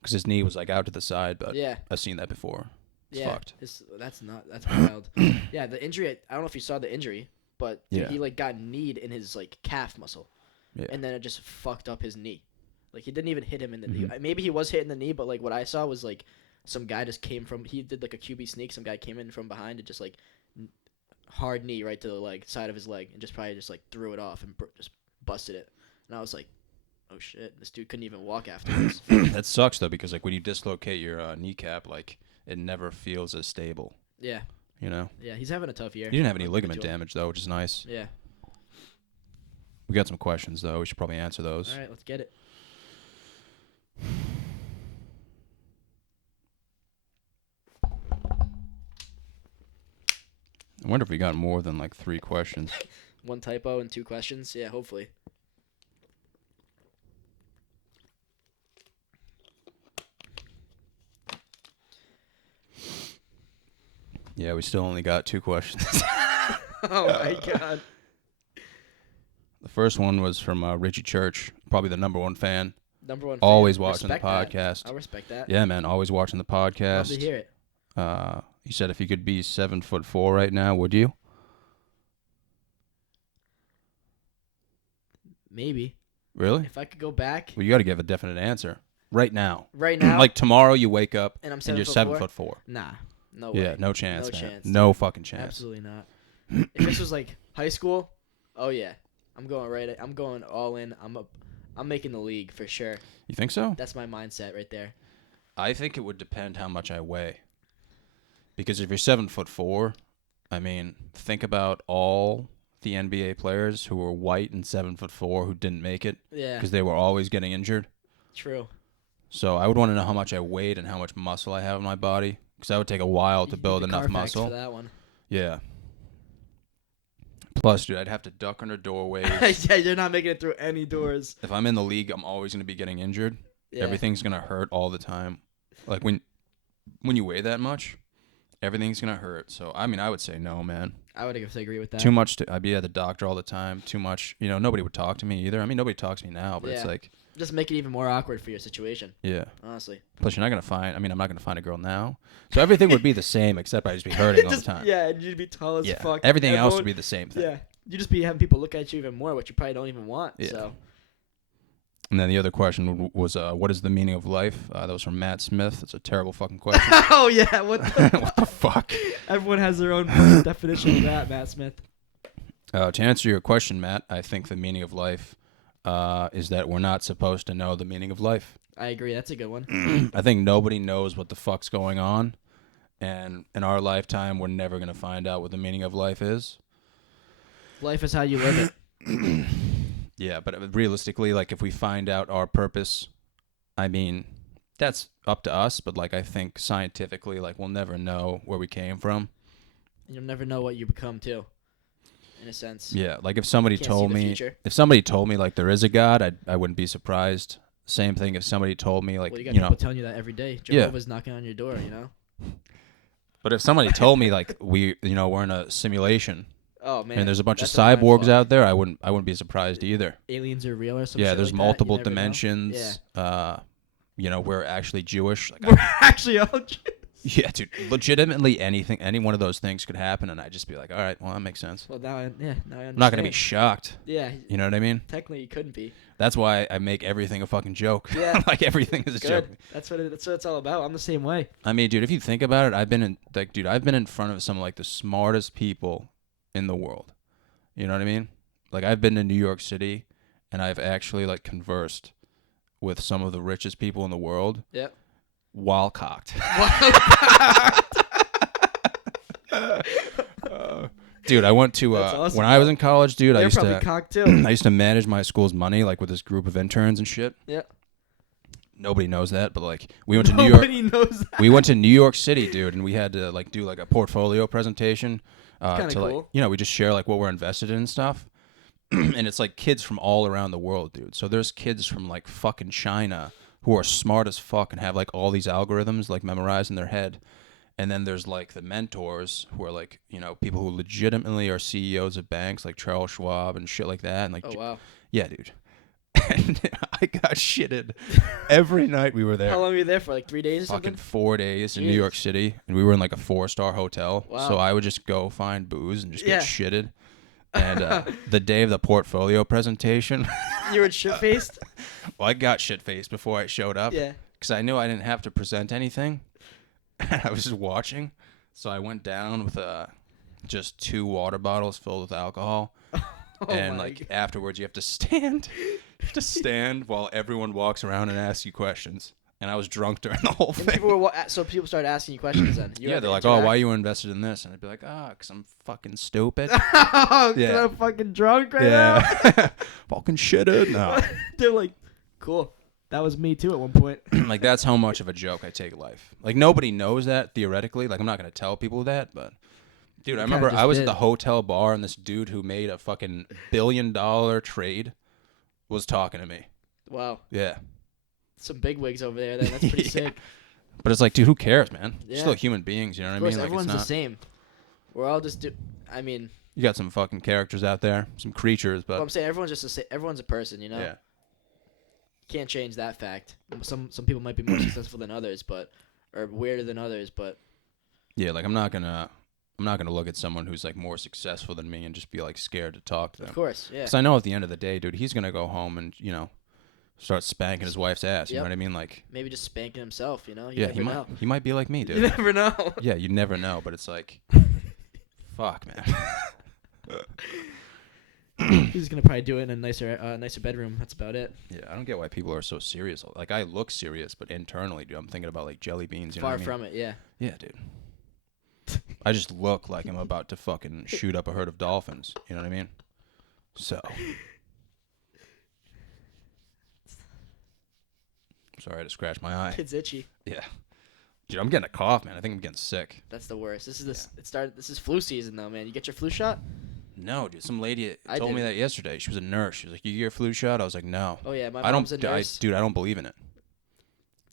because his knee was like out to the side." But Yeah, I've seen that before. It's yeah. fucked. That's wild. Yeah, the injury. I don't know if you saw the injury, but dude, Yeah. he like got kneed in his like calf muscle, Yeah. and then it just fucked up his knee. Like he didn't even hit him in the Mhm. knee. Maybe he was hitting the knee, but like what I saw was like some guy just came from. He did like a QB sneak. Some guy came in from behind and just like hard knee right to the leg side of his leg, and just probably just like threw it off and just busted it. And I was like, oh shit, this dude couldn't even walk afterwards. That sucks though, because like when you dislocate your kneecap, like it never feels as stable. Yeah, You know, yeah, he's having a tough year. he didn't have any I'll give it ligament to him. damage though, which is nice. Yeah. We got some questions though. We should probably answer those. All right, let's get it. I wonder if we got more than like 3 questions. 1 typo and 2 questions. Yeah, hopefully. Yeah, we still only got 2 questions. Oh my god. The first one was from Richie Church, probably the #1 fan. Number 1 fan. Always watching the Respect that. podcast. I respect that. Yeah, man, always watching the Love to podcast. hear it. He said if you could be 7'4" right now, would you? Maybe. Really? If I could go back Well, you got to give a definite answer right now. right now, Like tomorrow, you wake up and I'm and you're 7'4", 7'4". Nah, no way. Yeah, no chance, No man. chance, No fucking chance. Absolutely not. If this was like high school, oh yeah, I'm going right. I'm going all in. I'm making the league for sure. You think so? That's my mindset right there. I think it would depend how much I weigh. Because if you're 7'4", I mean, think about all the NBA players who were white and 7'4" who didn't make it Yeah, because they were always getting injured. true. So I would want to know how much I weighed and how much muscle I have in my body because that would take a while to You build need the enough Carfax muscle. for that one. Yeah. Plus, dude, I'd have to duck under doorways. Yeah, you're not making it through any doors. If I'm in the league, I'm always going to be getting injured. Yeah. Everything's going to hurt all the time. Like when you weigh that much, everything's going to hurt. So, I mean, I would say no, man. I would agree with that. Too much. I'd be at the doctor all the time. Too much. You know, nobody would talk to me either. I mean, nobody talks to me now, but it's Yeah. like, Just make it even more awkward for your situation, yeah. honestly. Plus, you're not going to find, I mean, I'm not going to find a girl now. So everything would be the same except I'd just be hurting all the time. Yeah, and you'd be tall as Yeah. fuck. Everything else Everyone- would be the same thing. Yeah, you just be having people look at you even more, which you probably don't even want. Yeah. So And then the other question was, what is the meaning of life? That was from Matt Smith. It's a terrible fucking question. oh yeah, what the What the fuck? Everyone has their own definition of that, Matt Smith. To answer your question, Matt, I think the meaning of life is that we're not supposed to know the meaning of life. I agree. That's a good one. I think nobody knows what the fuck's going on. And in our lifetime, we're never going to find out what the meaning of life is. Life is how you live it. Yeah, but realistically, like, if we find out our purpose, I mean, that's up to us. But, like, I think scientifically, like, we'll never know where we came from. And you'll never know what you become too, in a sense. Yeah, like, if somebody Can't see told the me, future. like, there is a God, I wouldn't be surprised. Same thing if somebody told me, like, Well, you got you people know. telling you that every day. Yeah. Jehovah's knocking on your door, you know? But if somebody told me, like, we're in a simulation Oh, man. and there's a bunch of that's not my cyborgs fault. out there, I wouldn't be surprised either. Aliens are real or some Yeah, shit there's like that. You multiple never know. dimensions. We're actually Jewish. Like, We're actually all Jews. yeah, dude, legitimately anything, any one of those things could happen, and I'd just be like, all right, well, that makes sense. Well, now I understand. I'm not gonna be shocked. Yeah, You know what I mean? technically you couldn't be. That's why I make everything a fucking joke. Yeah. Like, everything is a joke. Good. That's what it's all about. I'm the same way. I mean, dude, if you think about it, I've been in front of some of, like, the smartest people in the world. You know what I mean? Like, I've been to New York City, and I've actually, like, conversed with some of the richest people in the world Yep. while cocked. Dude, I went to That's awesome, when I was in college, dude. I They're used probably to cocked too. I used to manage my school's money, like, with this group of interns and shit. Yeah. Nobody knows that, but, like, we went to New York. Nobody knows that. We went to New York City, dude, and we had to, like, do, like, a portfolio presentation. Kinda to, like, cool. we just share, like, what we're invested in and stuff. And it's, like, kids from all around the world, dude. So there's kids from, like, fucking China who are smart as fuck and have, like, all these algorithms, like, memorized in their head. And then there's, like, the mentors who are, like, people who legitimately are CEOs of banks, like Charles Schwab and shit like that. And, like, Oh wow. yeah, dude. And I got shitted every night we were there. How long were you there for? Like 3 days or Fucking something? 4 days in New Jeez. York City, and we were in, like, a 4-star hotel. Wow. So I would just go find booze and just Yeah. get shitted. And the day of the portfolio presentation, You were shit faced? well, I got shit faced before I showed up Yeah. because I knew I didn't have to present anything. And I was just watching, so I went down with just 2 water bottles filled with alcohol. Oh And, my like, God. afterwards, you have to stand. You have to stand while everyone walks around and asks you questions. And I was drunk during the whole And thing. people were so people started asking you questions then. You Yeah, had they're to like, oh, why interact? you invested in this? And I'd be like, because I'm fucking stupid. Oh, Yeah. 'cause I'm fucking drunk right now. Yeah. Fucking shitted. No. They're like, cool. That was me too at one point. Like, that's how much of a joke I take life. Like, nobody knows that, theoretically. Like, I'm not going to tell people that, but... Dude, I kinda remember just I was did. at the hotel bar, and this dude who made a fucking $1 billion trade was talking to me. Wow. Yeah. Some big wigs over there then. That's pretty Yeah. sick. But it's like, dude, who cares, man? We're Yeah. still human beings, you know what Of I course, mean? Like, everyone's it's the not... same. We're all just I mean, You got some fucking characters out there, some creatures, but... I'm saying everyone's just everyone's a person, you know? Yeah. Can't change that fact. Some people might be more successful than others, or weirder than others, but Yeah, like, I'm not gonna look at someone who's, like, more successful than me and just be, like, scared to talk to them. of course, yeah. Because I know at the end of the day, dude, he's gonna go home and start spanking his wife's ass. You know Yep. what I mean? Like, Maybe just spanking himself, you know? You yeah, never he know. might be like me, You dude. never know. Yeah, you never know, but it's like, fuck, man. He's just gonna probably do it in a nicer bedroom. That's about it. Yeah, I don't get why people are so serious. Like, I look serious, but internally, dude, I'm thinking about, like, jelly beans. You know Far what I mean? from it, yeah. Yeah, dude. I just look like I'm about to fucking shoot up a herd of dolphins. You know what I mean? So. Sorry, I had to scratch my eye. Kid's itchy. Yeah. Dude, I'm getting a cough, man. I think I'm getting sick. That's the worst. This is flu season though, man. You get your flu shot? No, dude. Some lady I told me didn't. that yesterday. She was a nurse. She was like, "You get your flu shot?" I was like, "No." Oh yeah, my I mom's don't. a nurse. Dude, I don't believe in it.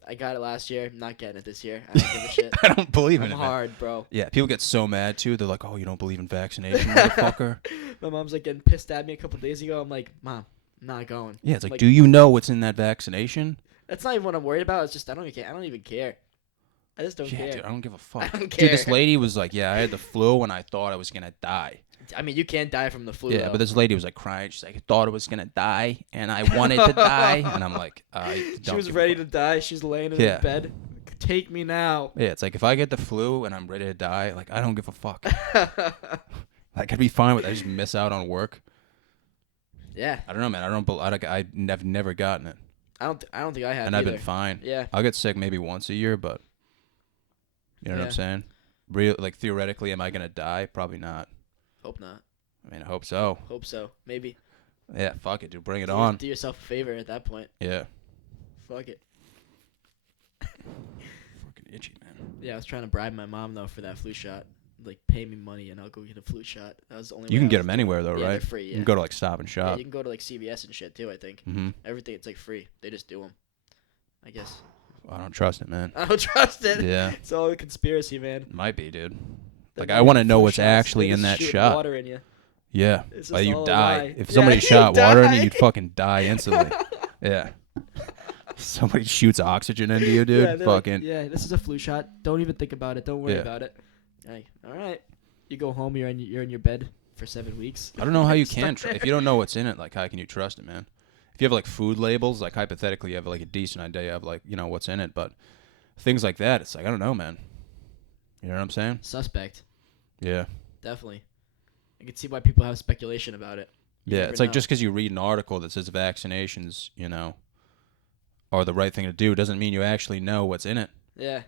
I got it last year. I'm not getting it this year. I don't give a shit. I don't believe I'm in it. Man. hard, bro. Yeah, people get so mad too. They're like, "Oh, you don't believe in vaccination, motherfucker." My mom's like getting pissed at me a couple days ago. I'm like, Mom, I'm not going. Yeah, it's like, do you know what's in that vaccination? That's not even what I'm worried about. It's just I don't even care. I just don't Yeah, care. dude, I don't give a fuck. I don't Dude, this care. lady was like, "Yeah, I had the flu and I thought I was gonna die." I mean, you can't die from the flu. Yeah, though. but this lady was like crying. She's like, "I thought I was gonna die and I wanted to die," and I'm like, "I don't." She was give a ready fuck." to die. She's laying in Yeah. her bed. Take me now. Yeah, it's like if I get the flu and I'm ready to die, like I don't give a fuck. Like I'd be fine with. I just miss out on work. Yeah, I don't know, man. I've never gotten it, I don't think I have. and I've either. been fine. Yeah. I'll get sick maybe once a year, but you know what Yeah. I'm saying? Real, like theoretically, am I gonna die? Probably not. Hope not. I mean, I hope so. Hope so. Maybe. Yeah, fuck it, dude. Bring it Do- on. Do yourself a favor at that point. Yeah. Fuck it. Fucking itchy, man. Yeah, I was trying to bribe my mom though for that flu shot. Like, pay me money and I'll go get a flu shot. That was the only. You way can I get was them anywhere though, Yeah, right? they're free, You yeah. can go to like Stop and Yeah, Shop. you can go to like CVS and shit too. I think Mm-hmm. everything it's like free. They just do them. I guess. I don't trust it, man. I don't trust it. Yeah, It's all a conspiracy, man. might be, dude. They're Like not I want to even know flu what's shots. actually They in just that shoot shot. Water in you. Yeah, It's like just you all a die. lie. If Yeah, somebody you shot water in you, die. you'd fucking die instantly. Yeah. Somebody shoots oxygen into you, dude. Yeah, they're like, fucking. yeah, this is a flu shot. Don't even think about it. Don't worry Yeah. about it. Like, all right. You go home. You're in your bed for 7 weeks. I don't know how you Stuck can. there. If you don't know what's in it, like how can you trust it, man? If you have like food labels, like hypothetically, you have like a decent idea of like what's in it, but things like that, it's like I don't know, man. You know what I'm saying? Suspect. Yeah. Definitely. I can see why people have speculation about it. You Yeah, never it's like know. just because you read an article that says vaccinations, are the right thing to do, doesn't mean you actually know what's in it. Yeah.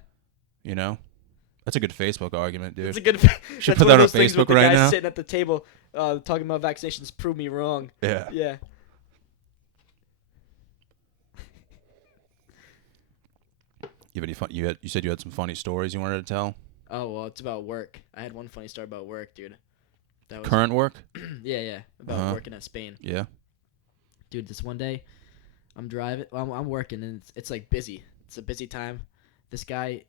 You know, that's a good Facebook argument, dude. It's a good. Should That's put one that of on those things with Facebook the right guy now. sitting at the table, talking about vaccinations. Prove me wrong. Yeah. Yeah. You have any fun? You said you had some funny stories you wanted to tell. Oh well, it's about work. I had one funny story about work, dude. That was Current work? yeah, about Uh-huh. working at Spain. Yeah. Dude, this one day, I'm driving. Well, I'm working, and it's like busy. It's a busy time. This guy,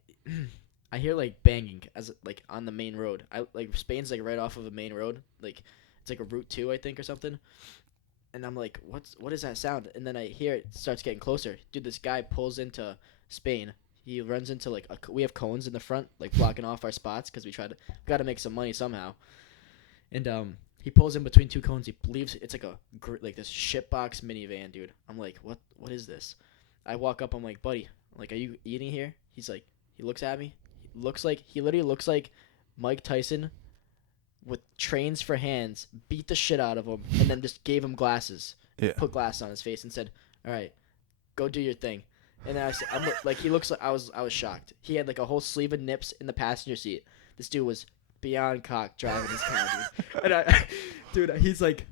I hear like banging as like on the main road. I like Spain's like right off of a main road. Like it's like a Route 2, I think, or something. And I'm like, what is that sound? And then I hear it starts getting closer. Dude, this guy pulls into Spain. He runs into like we have cones in the front, like blocking off our spots because we got to make some money somehow. And he pulls in between two cones. He believes it's like like this shitbox minivan, dude. I'm like, what is this? I walk up. I'm like, buddy, like, are you eating here? He's like, he looks at me. He literally looks like Mike Tyson with trains for hands, beat the shit out of him, and then just gave him glasses. Yeah. Put glasses on his face and said, all right, go do your thing. And then I'm like, he looks like I was shocked. He had like a whole sleeve of nips in the passenger seat. This dude was beyond cock driving his car, dude. And he's like,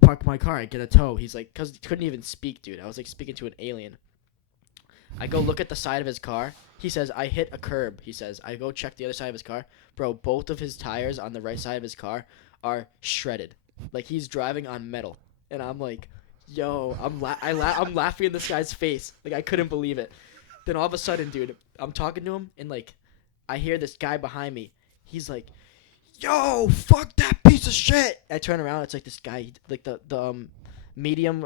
park my car, I get a tow. He's like, cause he couldn't even speak, dude. I was like speaking to an alien. I go look at the side of his car. He says, I hit a curb. He says, I go check the other side of his car. Bro, both of his tires on the right side of his car are shredded. Like he's driving on metal. And I'm like, yo, I'm laughing in this guy's face. Like I couldn't believe it. Then all of a sudden, dude, I'm talking to him and like I hear this guy behind me. He's like, yo, fuck that piece of shit. I turn around. It's like this guy, like the medium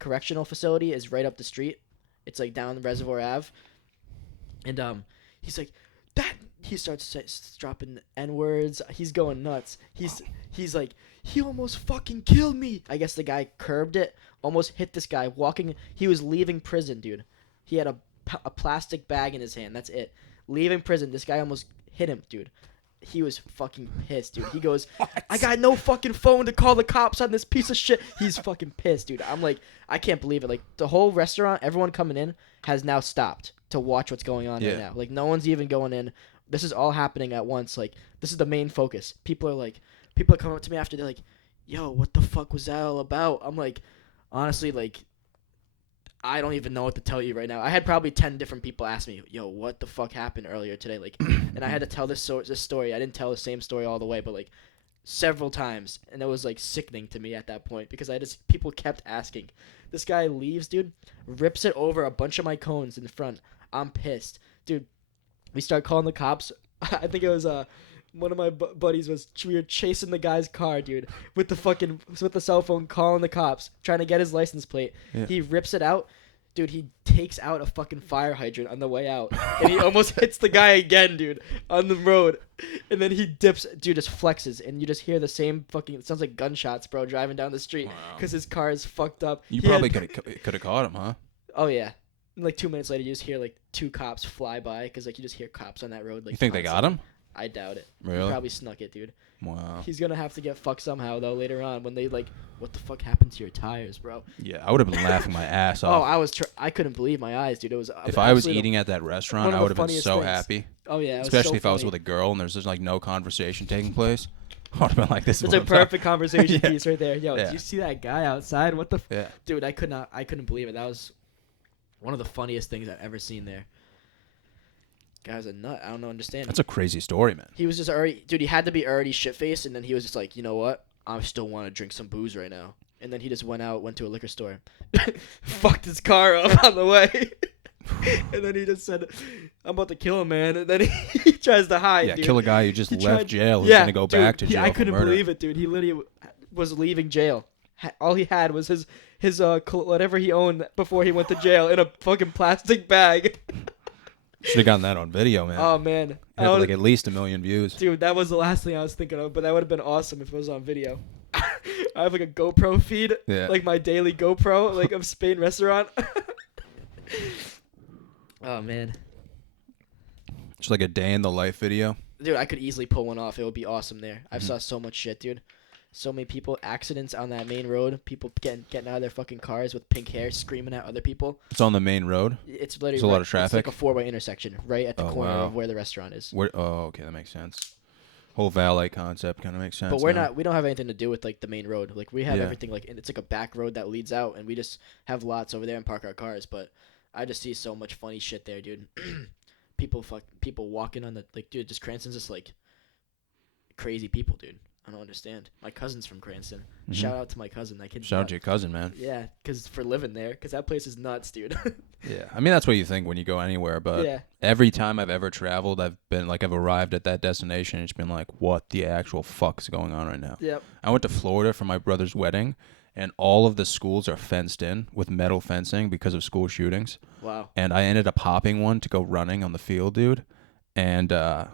correctional facility is right up the street. It's like down Reservoir Ave. And he's like, that. He starts dropping N-words. He's going nuts. He's like, he almost fucking killed me. I guess the guy curbed it, almost hit this guy walking. He was leaving prison, dude. He had a plastic bag in his hand. That's it. Leaving prison. This guy almost hit him, dude. He was fucking pissed, dude. He goes, I got no fucking phone to call the cops on this piece of shit. He's fucking pissed, dude. I'm like, I can't believe it. Like, the whole restaurant, everyone coming in has now stopped to watch what's going on right now. Like, no one's even going in. This is all happening at once. Like, this is the main focus. People are coming up to me after. They're like, yo, what the fuck was that all about? I'm like, honestly, like, I don't even know what to tell you right now. I had probably 10 different people ask me, yo, what the fuck happened earlier today? Like, and I had to tell this story. I didn't tell the same story all the way, but like several times, and it was like sickening to me at that point because people kept asking. This guy leaves, dude, rips it over a bunch of my cones in the front. I'm pissed, dude. We start calling the cops. I think it was one of my buddies we were chasing the guy's car, dude, with the cell phone, calling the cops, trying to get his license plate. Yeah. He rips it out, dude. He takes out a fucking fire hydrant on the way out, and he almost hits the guy again, dude, on the road. And then he dips, dude, just flexes, and you just hear the same fucking. It sounds like gunshots, bro, driving down the street because his car is fucked up. You probably could have caught him, huh? Oh yeah. And like 2 minutes later, you just hear like 2 cops fly by because like you just hear cops on that road. Like, You think they got him? I doubt it. Really? He probably snuck it, dude. Wow. He's gonna have to get fucked somehow though later on when they like, what the fuck happened to your tires, bro? Yeah, I would have been laughing my ass Oh, off. I couldn't believe my eyes, dude. It was. If I was absolutely eating at that restaurant, one of I the would have been funniest so things. happy. Oh yeah, it was Especially so if I was funny. with a girl and there's just like no conversation taking place. I would have been like, "This is It's what a I'm talking-" perfect conversation Yeah. piece right there. Yo, Yeah. did you see that guy outside? What the? Yeah. Dude, I couldn't believe it. That was one of the funniest things I've ever seen there. Guy's a nut. I don't understand. That's a crazy story, man. He was just already, dude. He had to be already shit faced, and then he was just like, you know what? I still want to drink some booze right now. And then he just went to a liquor store, fucked his car up on the way, and then he just said, "I'm about to kill him, man." And then he tries to hide. Yeah, dude. kill a guy who just He left tried- jail who's yeah, gonna go dude, back to jail I for couldn't murder. believe it, dude. He literally was leaving jail. All he had was his whatever he owned before he went to jail in a fucking plastic bag. Should have gotten that on video, man. Oh man, It I had was- like at least 1 million views. dude, that was the last thing I was thinking of. But that would have been awesome if it was on video. I have like a GoPro feed, Yeah. like my daily GoPro, like of Spain restaurant. Oh man, Just like a day in the life video. dude, I could easily pull one off. It would be awesome there. I've Mhm. saw so much shit, dude. So many people, accidents on that main road. People getting out of their fucking cars with pink hair, screaming at other people. It's on the main road. It's literally There's a lot of It's like traffic? a 4-way intersection, right at the Oh, corner wow. of where the restaurant is. Okay, that makes sense. Whole valet concept kind of makes sense. But we're now. not. We don't have anything to do with like the main road. Like we have Yeah. everything. Like it's like a back road that leads out, and we just have lots over there and park our cars. But I just see so much funny shit there, dude. People walking on the like, dude. Just Cranston's just like crazy people, dude. I don't understand. My cousin's from Cranston. Mhm. Shout out to my cousin. That kid's Shout out nuts. to your cousin, man. Yeah, cause for living there, cause that place is nuts, dude. Yeah, I mean that's what you think when you go anywhere, but yeah, every time I've ever traveled, I've arrived at that destination. It's been like, what the actual fuck's going on right now? yep. I went to Florida for my brother's wedding, and all of the schools are fenced in with metal fencing because of school shootings. Wow. And I ended up hopping one to go running on the field, dude. And I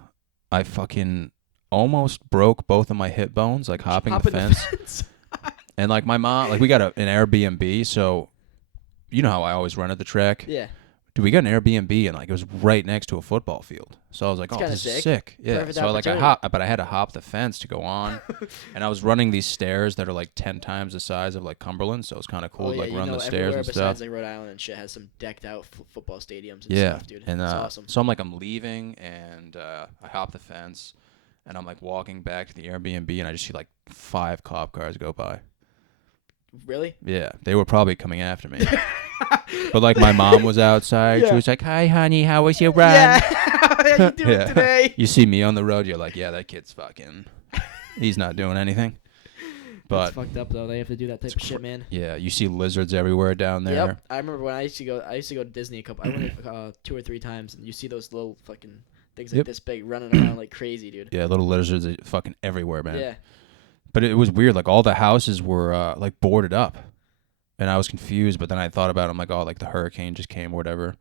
fucking almost broke both of my hip bones, like hopping the fence. And like my mom, like we got an Airbnb, so you know how I always run at the track. Yeah. Dude, we got an Airbnb and like it was right next to a football field. So I was like, That's oh, kinda this is sick. sick. Yeah. Perfect So like opportunity. but I had to hop the fence to go on. And I was running these stairs that are like 10 times the size of like Cumberland, so it was kind of cool Oh to yeah, like you run know, the stairs everywhere and besides stuff. like Rhode Island and shit has some decked out football stadiums and Yeah. stuff, dude. And It's awesome. so I'm leaving and I hop the fence and I'm like walking back to the Airbnb and I just see like 5 cop cars go by. Really? Yeah, they were probably coming after me. But like my mom was outside. She Yeah. was like, "Hi, honey, how was your run?" Yeah. How you doing Yeah. today? You see me on the road, you're like, "Yeah, that kid's fucking. He's not doing anything." But That's fucked up though. They have to do that type It's of shit, man. yeah, you see lizards everywhere down there. Yep. I remember when I used to go to Disney a couple. I went 2 or 3 times, and you see those little fucking things like Yep. this big running around like crazy, dude. Yeah, little lizards are fucking everywhere, man. Yeah. But it was weird. Like all the houses were like boarded up, and I was confused. But then I thought about it. I'm like, oh, like the hurricane just came or whatever.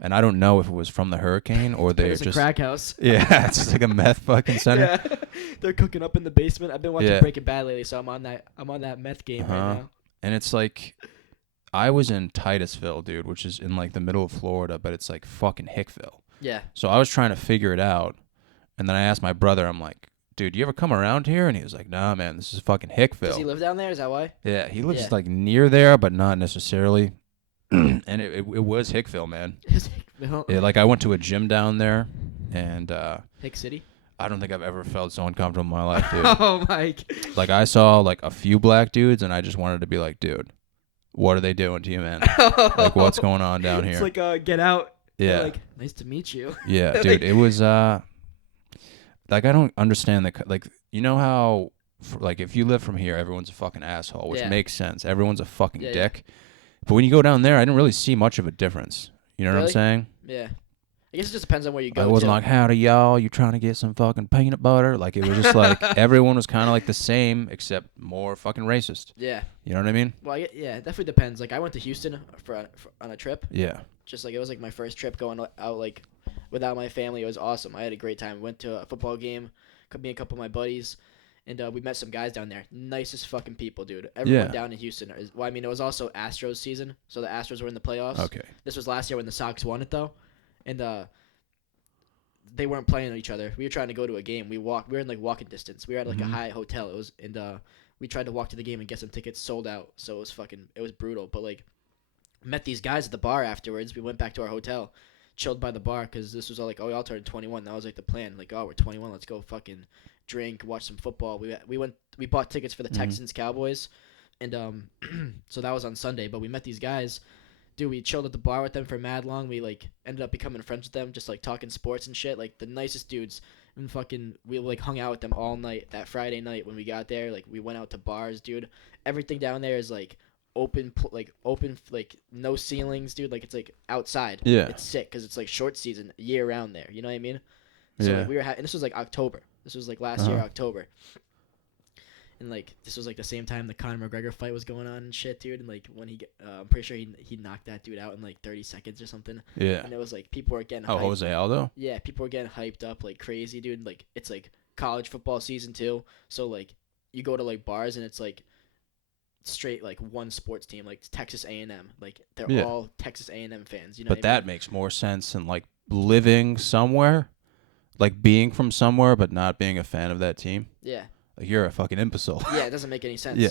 And I don't know if it was from the hurricane or they're It's a just crack house. yeah, it's just like a meth fucking center. Yeah. They're cooking up in the basement. I've been watching Yeah. Breaking Bad lately, so I'm on that meth game Uh-huh. right now. And it's like, I was in Titusville, dude, which is in like the middle of Florida, but it's like fucking Hickville. Yeah. So I was trying to figure it out, and then I asked my brother, I'm like, dude, you ever come around here? And he was like, nah, man, this is fucking Does he Hickville. live down there? Is that why? Yeah, he lives Yeah. like near there, but not necessarily. And it was Hickville, man. Is Hickville? Yeah, like I went to a gym down there, and Hick City? I don't think I've ever felt so uncomfortable in my life, dude. Oh, Mike. Like, I saw, like, a few black dudes, and I just wanted to be like, dude, what are they doing to you, man? Like, what's going on down here? It's like, get out. Yeah. Like, nice to meet you. Yeah, dude, it was, like, I don't understand like, you know how, like, if you live from here, everyone's a fucking asshole, which Yeah. makes sense. Everyone's a fucking Yeah, yeah. dick. But when you go down there, I didn't really see much of a difference. You know what I'm Really? saying? Yeah. I guess it just depends on where you go. I wasn't to. like, howdy, y'all, you trying to get some fucking peanut butter? Like, it was just like, everyone was kind of like the same, except more fucking racist. Yeah. You know what I mean? Well, yeah, it definitely depends. Like, I went to Houston for on a trip. Yeah. Just like, it was like my first trip going out, like, without my family. It was awesome. I had a great time. Went to a football game, me and a couple of my buddies, and we met some guys down there. Nicest fucking people, dude. Everyone Yeah. down in Houston. Well, I mean, it was also Astros season, so the Astros were in the playoffs. Okay. This was last year when the Sox won it, though, and they weren't playing each other. We were trying to go to a game. We were in like walking distance. We were at like a high hotel. It was, and we tried to walk to the game and get some tickets sold out. So it was brutal. But like, met these guys at the bar afterwards. We went back to our hotel, chilled by the bar because this was all like, oh, we all turned 21. That was like the plan. Like, oh, we're 21. Let's go fucking drink, watch some football. We bought tickets for the Texans Cowboys, and so that was on Sunday. But we met these guys. Dude, we chilled at the bar with them for mad long. We like ended up becoming friends with them, just like talking sports and shit. Like the nicest dudes. And fucking, we like hung out with them all night that Friday night when we got there. Like we went out to bars, dude. Everything down there is like open, no ceilings, dude. Like it's like outside. Yeah. It's sick because it's like short season year round there. You know what I mean? So Yeah. like, we were and this was like October. This was like last year Uh-huh. October. And like this was like the same time the Conor McGregor fight was going on and shit, dude. And like when I'm pretty sure he knocked that dude out in like 30 seconds or something. Yeah. And it was like people were getting Oh, hyped. Jose Aldo? Yeah, people were getting hyped up like crazy, dude. Like it's like college football season too. So like you go to like bars and it's like straight like one sports team, like Texas A&M. Like they're Yeah. all Texas A&M fans. You know. But what I that makes more sense than, like, living somewhere, like, being from somewhere but not being a fan of that team. mean? Yeah. Like, you're a fucking imbecile. Yeah, it doesn't make any sense. Yeah.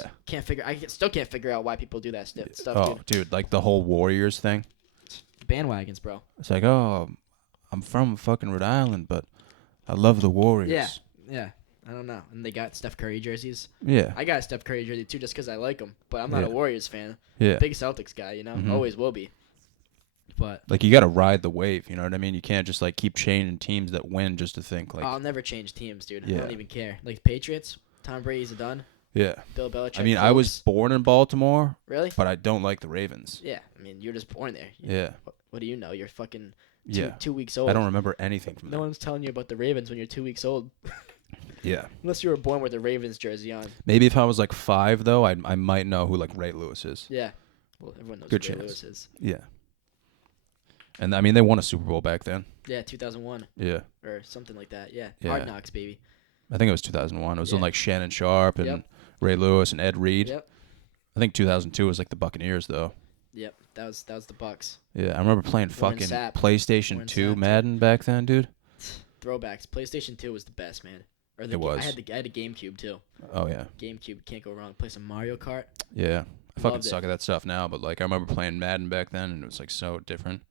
Still can't figure out why people do that stuff, Oh, dude. dude, like the whole Warriors thing. Bandwagons, bro. It's like, oh, I'm from fucking Rhode Island, but I love the Warriors. Yeah. Yeah. I don't know. And they got Steph Curry jerseys. Yeah. I got a Steph Curry jersey too, just because I like him. But I'm not Yeah. a Warriors fan. Yeah. Big Celtics guy, you know. Mhm. Always will be. But Like, you got to ride the wave, you know what I mean? You can't just, like, keep changing teams that win just to think, like, I'll never change teams, dude. I Yeah. don't even care. Like Patriots, Tom Brady's a done. yeah. Bill Belichick. I mean, I was Colts. born in Baltimore, Really? but I don't like the Ravens. Yeah. I mean, you're just born there. Yeah. What do you know? You're fucking Yeah. 2 weeks old. I don't remember anything from No that. one's telling you about the Ravens when you're 2 weeks old, Yeah. unless you were born with a Ravens jersey on. Maybe if I was, like, 5, though, I might know who, like, Ray Lewis is. Yeah. Well, everyone knows Good who Ray chance. Lewis is. Yeah. And, I mean, they won a Super Bowl back then. Yeah, 2001 Yeah. or something like that. Yeah. Yeah. Hard Knocks, baby. I think it was 2001. It was Yeah. on, like, Shannon Sharp and Yep. Ray Lewis and Ed Reed. Yep. I think 2002 was, like, the Buccaneers, though. Yep. That was the Bucks. Yeah, I remember playing Warren fucking Sapp. PlayStation Warren 2 Sapp. Madden back then, dude. Throwbacks. PlayStation 2 was the best, man. Or It was. I had a GameCube too. Oh, yeah. GameCube, can't go wrong. Play some Mario Kart. Yeah. I fucking Loved it. suck at that stuff now, but, like, I remember playing Madden back then, and it was, like, so different.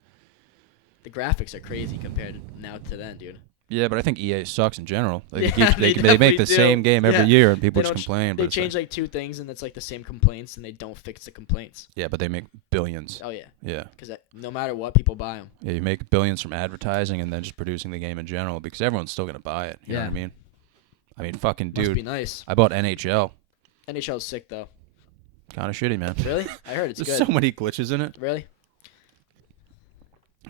The graphics are crazy compared to now to then, dude. Yeah, but I think EA sucks in general. Like, Yeah, they they make the definitely same do. game every Yeah. year, and people They just don't complain. They But it's change like, like 2 things, and it's like the same complaints, and they don't fix the complaints. yeah, but they make billions. Oh yeah, Yeah. because no matter what, people buy them. Yeah, you make billions from advertising and then just producing the game in general because everyone's still going to buy it. You know Yeah. what I mean? I mean, fucking Must be dude, nice. I bought NHL. NHL's sick though. Kind of shitty, man. Really? I heard it's There's good. so many glitches in it. Really?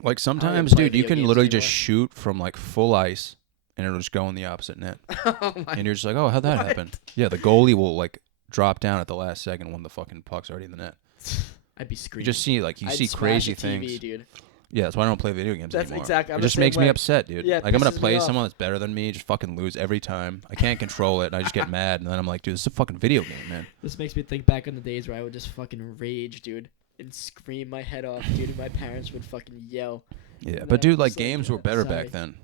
Like, sometimes, play dude, you video can games literally just anymore. shoot from, like, full ice and it'll just go in the opposite net. Oh my. And you're just like, oh, how'd that What? happen? Yeah, the goalie will, like, drop down at the last second when the fucking puck's already in the net. I'd be You screaming. just see, like, you I'd see smash crazy a TV, things. dude. Yeah, that's why I don't play video games That's anymore. exactly- I'm It the just same makes me way. upset, dude. Yeah, it like, I'm gonna pisses me play off. someone that's better than me, just fucking lose every time. I can't control it, and I just get mad, and then I'm like, dude, this is a fucking video game, man. This makes me think back on the days where I would just fucking rage, dude, and scream my head off, dude, and my parents would fucking yell. Yeah, And but I'm dude, like, just like, games were better sorry. back then.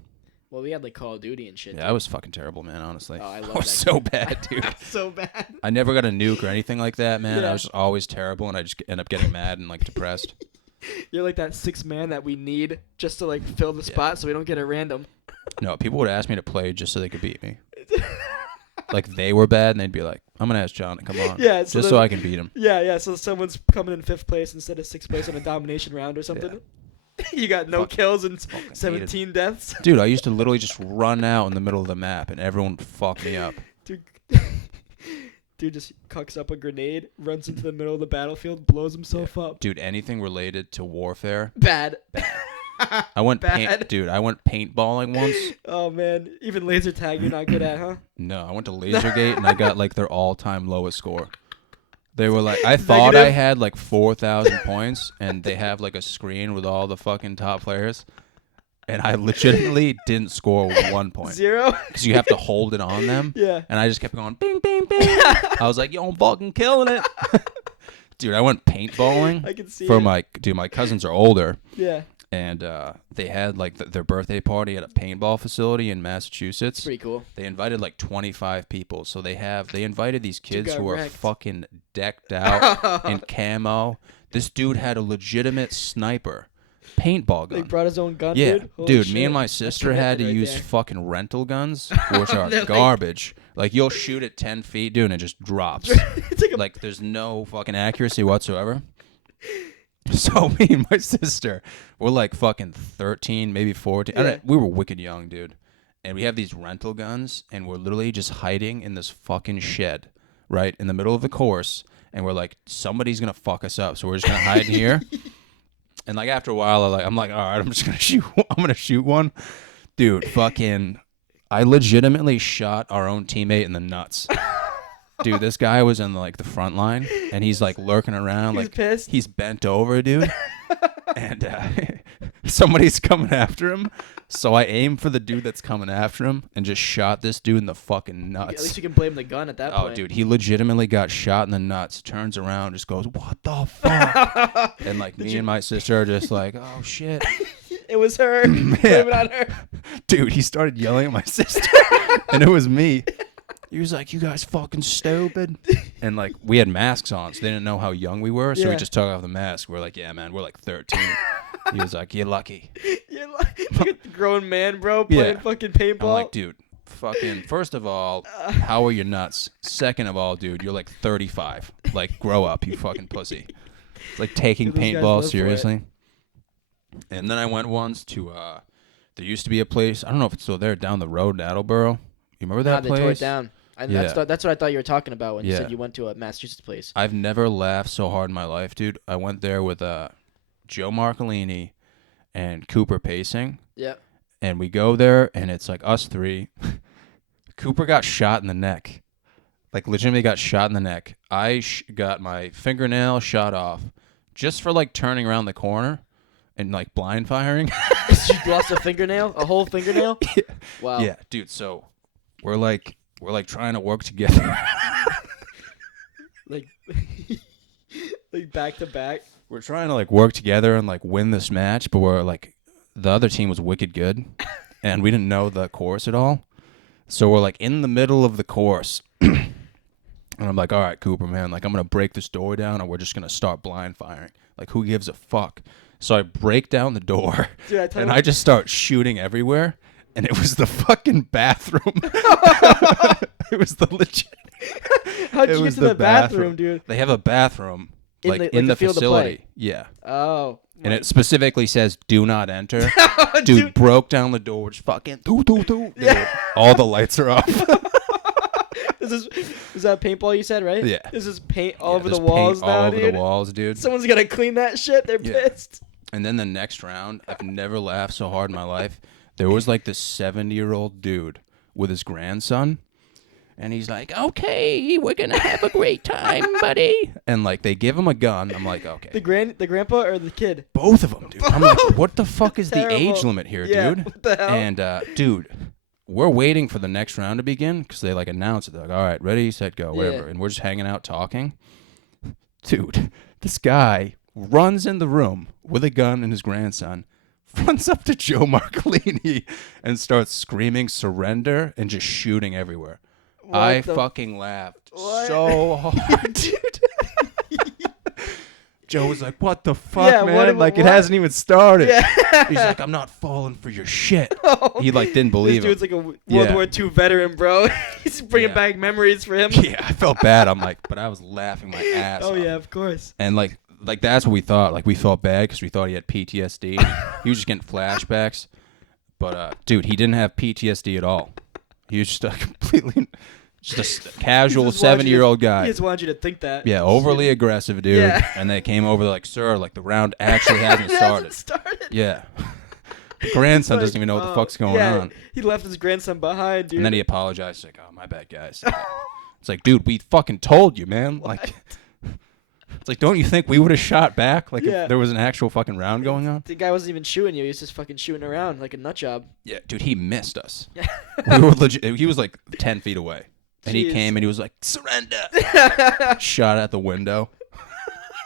Well, we had like Call of Duty and shit. Yeah, I was fucking terrible, man, honestly. Oh, I love was that so game. bad, dude. so bad. I never got a nuke or anything like that, man. Yeah. I was just always terrible, and I just end up getting mad and, like, depressed. You're like that 6th man that we need just to like fill the spot so we don't get a random. No, people would ask me to play just so they could beat me. Like they were bad, and they'd be like, "I'm gonna ask John to come on, Yeah, just so I can beat him." Yeah. So someone's coming in 5th place instead of 6th place on a domination round or something. You got no Fuck- kills and fucking 17 deaths. Dude, I used to literally just run out in the middle of the map, and everyone would fuck me up. Dude, dude just cucks up a grenade, runs into the middle of the battlefield, blows himself up. Dude, anything related to warfare. Bad. I went Bad. I went paintballing once. Oh man, even laser tag you're not good at, huh? No, I went to Lasergate and I got like their all-time lowest score. They were like, I thought I Negative? had like 4,000 points, and they have like a screen with all the fucking top players, and I legitimately didn't score 1 point 0. because you have to hold it on them. Yeah. And I just kept going, bing, bing, bing. I was like, yo, I'm fucking killing it. Dude, I went paintballing I can see for it. my cousins are older, Yeah. and they had like their birthday party at a paintball facility in Massachusetts. It's pretty cool. They invited like 25 people, so they invited these kids got who are wrecked. fucking decked out in camo. This dude had a legitimate sniper paintball gun. They brought his own gun, Yeah, dude. Holy dude, shit. me and my That's sister had to right use there. fucking rental guns, which are They're like- garbage. Like you'll shoot at 10 feet, dude, and it just drops. It's like a Like there's no fucking accuracy whatsoever. So me and my sister, we're like fucking 13, maybe 14. I Yeah. don't, we were wicked young, dude. And we have these rental guns, and we're literally just hiding in this fucking shed, right in the middle of the course. And we're like, somebody's gonna fuck us up, so we're just gonna hide in here. And like after a while, I'm like, all right, I'm just gonna shoot. I'm gonna shoot one, dude. Fucking, I legitimately shot our own teammate in the nuts. Dude, this guy was in like the front line, and he's like lurking around, He's like pissed. he's bent over, dude. And somebody's coming after him, so I aimed for the dude that's coming after him and just shot this dude in the fucking At least nuts. you can blame the gun at that Oh, point. dude, he legitimately got shot in the nuts. Turns around, just goes, "What the fuck?" And like me and my sister are just like, "Oh shit." It was her. Blame it on her. Dude, he started yelling at my sister, and it was me. He was like, "You guys fucking stupid." And like we had masks on, so they didn't know how young we were. So Yeah. we just took off the mask. We're like, "Yeah, man, we're like 13." He was like, "You're lucky." You're like a grown man, bro, playing Yeah. fucking paintball. I'm like, dude, fucking. First of all, how are your nuts? Second of all, dude, you're like 35. Like, grow up, you fucking pussy. It's like taking Dude, those guys paintball live for it. seriously. And then I went once to there used to be a place, I don't know if it's still there, down the road in Attleboro. You remember that They place? tore it down. And Yeah. that's what I thought you were talking about when you Yeah. said you went to a Massachusetts place. I've never laughed so hard in my life, dude. I went there with Joe Marcolini and Cooper Pacing, Yeah. and we go there, and it's like us three. Cooper got shot in the neck. Like, legitimately got shot in the neck. I got my fingernail shot off just for, like, turning around the corner and, like, blind firing. You lost a fingernail? A whole fingernail? Wow. Yeah, dude, so we're like trying to work together. Like, like back to back. We're trying to like work together and like win this match, but we're like the other team was wicked good, and we didn't know the course at all. So we're like in the middle of the course, and I'm like, all right, Cooper, man, like I'm gonna break this door down, and we're just gonna start blind firing. Like, who gives a fuck? So I break down the door, Dude, I tell and you I just start shooting everywhere, and it was the fucking bathroom. It was the legit. How'd It you get was to the bathroom, bathroom. dude? They have a bathroom In like the- in like the the field of play? facility. Yeah. Oh. And it specifically says "Do not enter." Dude. Dude broke down the door, just fucking doo. Dude, all the lights are off. Is that paintball you said, right? Yeah. This is paint all Yeah, over there's the walls paint now, all over dude. the walls, dude. Someone's gonna clean that shit. They're Yeah. pissed. And then the next round, I've never laughed so hard in my life. There was like this 70-year-old dude with his grandson, and he's like, "Okay, we're gonna have a great time, buddy." And like they give him a gun. I'm like, okay. The grandpa or the kid? Both of them, dude. I'm like, what the fuck is the Terrible. age limit here, Yeah, dude? what the hell? And dude, we're waiting for the next round to begin because they like announce it. They're like, all right, ready, set, go, whatever. Yeah. And we're just hanging out talking. Dude, this guy runs in the room with a gun and his grandson, runs up to Joe Marcolini and starts screaming surrender and just shooting everywhere. I the- fucking laughed What? so hard, dude. Joe was like, "What the fuck, Yeah, man? what- It hasn't even started." Yeah. He's like, "I'm not falling for your shit." He like didn't believe This dude's him. like a World Yeah. War II veteran, bro. He's bringing Yeah. back memories for him. Yeah, I felt bad. I'm like, but I was laughing my ass Oh off. yeah, of course. And like that's what we thought. Like we felt bad because we thought he had PTSD. He was just getting flashbacks. But dude, he didn't have PTSD at all. He was just a completely, just a casual He just wanted you- 70-year-old guy. He just wanted you to think that. Yeah, overly aggressive, dude. Yeah. And they came over, they're like, "Sir, like the round actually hasn't It started." hasn't started. Yeah. The grandson Like, doesn't even know what the fuck's going yeah, on. He left his grandson behind, dude. And then he apologized. Like, "Oh, my bad, guys." It's like, dude, we fucking told you, man. Like, it's like, don't you think we would have shot back? Like, Yeah. if there was an actual fucking round going on? The guy wasn't even shooting you. He was just fucking shooting around like a nut job. Yeah, dude, he missed us. We were legit. He was like 10 feet away. And he Jeez. came and he was like, "Surrender." Shot out the window.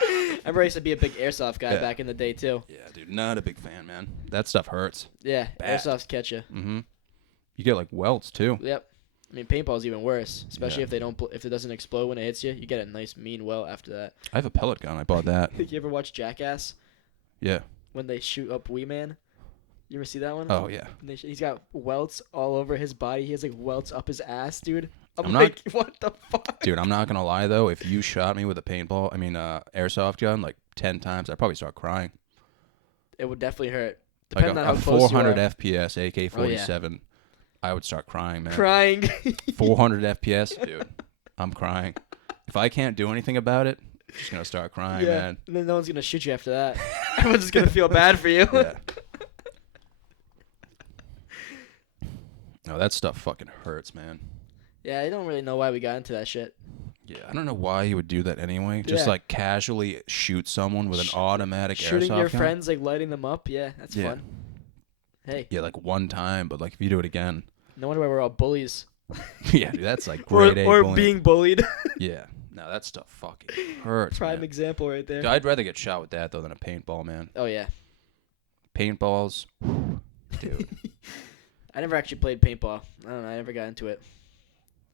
I remember I used to be a big airsoft guy Yeah. back in the day too. Yeah, dude, not a big fan, man. That stuff hurts. Yeah, Bad. airsofts catch you. Mm-hmm. You get like welts too. Yep. I mean, paintball's even worse, especially Yeah. if they don't if it doesn't explode when it hits you. You get a nice mean welt after that. I have a pellet gun. I bought that. You ever watch Jackass Yeah. when they shoot up Wee Man? You ever see that one? Oh yeah. And he's got welts all over his body. He has like welts up his ass, dude. I'm I'm like, what the fuck? Dude, I'm not gonna lie though. If you shot me with a airsoft gun like 10 times, I'd probably start crying. It would definitely hurt. Like Depending on a how close 400 you are. FPS AK-47, I would start crying, man. Crying. 400 FPS, dude. I'm crying. If I can't do anything about it, I'm just gonna start crying, yeah. man. And then no one's gonna shoot you after that. Everyone's just gonna feel bad for you. Yeah. No, that stuff fucking hurts, man. Yeah, I don't really know why we got into that shit. Yeah, I don't know why you would do that anyway. Just Yeah. like casually shoot someone with an automatic Shooting airsoft your gun. friends, like lighting them up. Yeah, that's Yeah. fun. Hey, Yeah, like one time, but like if you do it again, no wonder why we're all bullies. yeah, dude, that's like grade A or bullying. being bullied. Yeah, no, that stuff fucking hurts. Prime man. example right there. Dude, I'd rather get shot with that though than a paintball, man. Oh yeah. Paintballs, dude, I never actually played paintball. I don't know. I never got into it.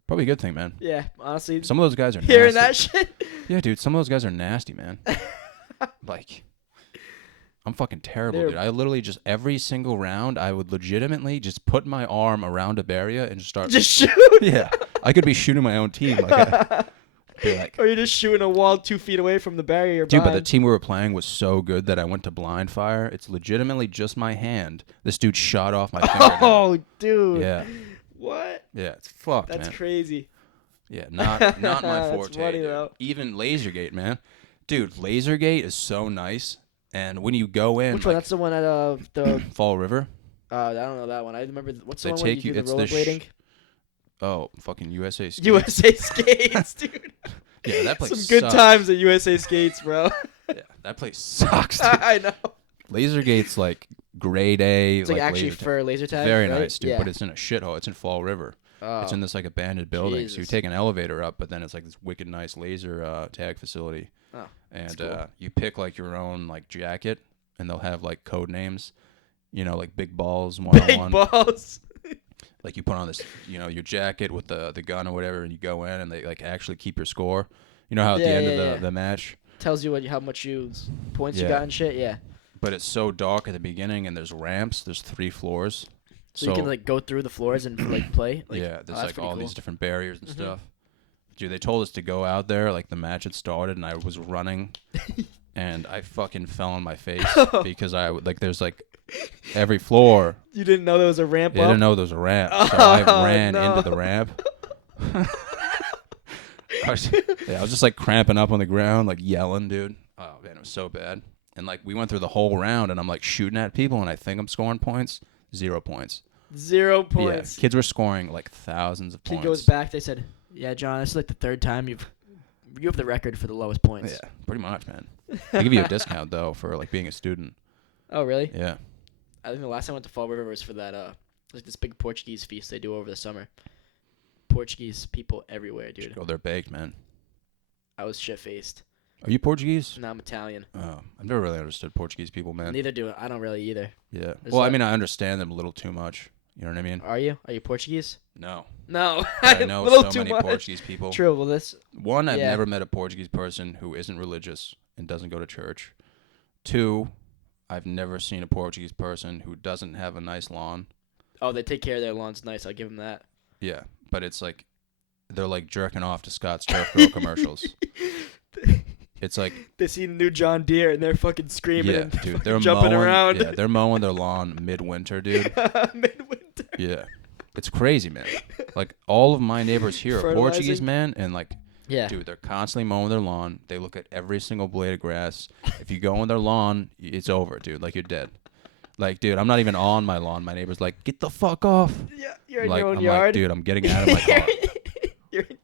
probably a good thing, man. Yeah, honestly, Some of those guys are hearing nasty. that shit. Yeah, dude, some of those guys are nasty, man. Like, I'm fucking terrible, They're- dude. I literally just every single round, I would legitimately just put my arm around a barrier and just start. Just shoot. Yeah, I could be shooting my own team. Like, I'd be like, Or you're just shooting a wall 2 feet away from the barrier. You're dude, but the behind. team we were playing was so good that I went to blind fire. It's legitimately just my hand. This dude shot off my finger. Oh, dude. Yeah, What? yeah, it's fucked, That's man. crazy. Yeah, not my That's forte. funny, dude. though. Even Lasergate, man. Dude, Lasergate is so nice. And when you go in, Which one? like, That's the one at the. Fall River. I don't know that one. I remember what's the They one where take you you- do it's the the sh- rollerblading? Oh, fucking USA Skates. USA Skates, dude. Yeah, that place Some good sucks. times at USA Skates, bro. Yeah, that place sucks. Dude. I know. Lasergate's like grade A. It's like actually laser tag. for laser tag. Very right? nice, dude. Yeah. But it's in a shithole. It's in Fall River. Oh. It's in this like abandoned building. So you Jesus. take an elevator up, but then it's like this wicked nice laser tag facility. Oh, And cool. you pick like your own like jacket, and they'll have like code names. You know, like big balls, one Big on one. balls. Like you put on this, you know, your jacket with the gun or whatever, and you go in, and they like actually keep your score. You know how at the Yeah, end yeah, of yeah. the match. Tells you how much points you Yeah. got and shit. Yeah. But it's so dark at the beginning, and there's ramps. There's 3 floors. So you can like go through the floors and like play. Like, yeah, there's that's like pretty all cool. these different barriers and Mhm. stuff. Dude, they told us to go out there, like the match had started, and I was running, and I fucking fell on my face because there's like every floor. You didn't know there was a ramp I up. didn't know there was a ramp, so Oh, I ran no. into the ramp. I was just like cramping up on the ground, like yelling, dude. Oh man, it was so bad. And like we went through the whole round, and I'm like shooting at people, and I think I'm scoring points. 0 points. 0 points. Yeah, kids were scoring like thousands of Kid points. goes back. They said, "Yeah, John, this is like the 3rd time you have the record for the lowest points." Yeah, pretty much, man. They give you a discount though for like being a student. Oh, really? Yeah. I think the last time I went to Fall River was for that like this big Portuguese feast they do over the summer. Portuguese people everywhere, dude. Go there baked, man. I was shit faced. Are you Portuguese? Now I'm Italian. Oh, I've never really understood Portuguese people, man. Neither do I. I don't really either. Yeah. There's Well, I like- mean, I understand them a little too much. You know what I mean? Are you? Are you Portuguese? No. No. But I a know little so too many much. Portuguese people. True. Well, this. One, I've Yeah. never met a Portuguese person who isn't religious, and doesn't go to church. 2, I've never seen a Portuguese person who doesn't have a nice lawn. Oh, they take care of their lawns nice. I'll give them that. Yeah, but it's like they're like jerking off to Scott's Turf Girl commercials. It's like, They see the new John Deere and they're fucking screaming yeah, and dude, fucking they're jumping mowing, around. Yeah, they're mowing their lawn midwinter, dude. Midwinter. Yeah, it's crazy, man. Like all of my neighbors here are Portuguese, Fertilizing. man, and like, Yeah. dude, they're constantly mowing their lawn. They look at every single blade of grass. If you go on their lawn, it's over, dude. Like you're dead. Like, dude, I'm not even on my lawn. My neighbor's like, get the fuck off. Yeah, you're in Like, your own I'm yard. like, dude, I'm getting out of my car. You're in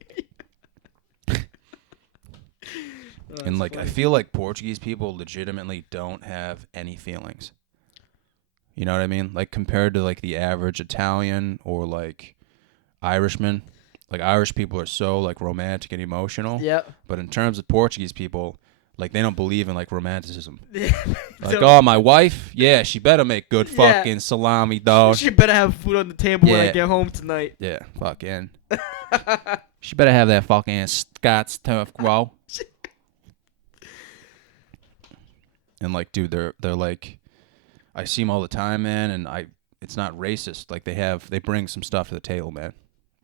And like, I feel like Portuguese people legitimately don't have any feelings. You know what I mean? Like compared to like the average Italian or like Irishman. Like Irish people are so like romantic and emotional. Yeah. But in terms of Portuguese people, like they don't believe in like romanticism. Like, So- oh, my wife, yeah, she better make good Yeah. fucking salami, dog. She better have food on the table when I Yeah. get home tonight. Yeah, fucking. She better have that fucking Scott's Turf Girl. And like, dude, they're like, I see them all the time, man, and it's not racist. Like they bring some stuff to the table, man.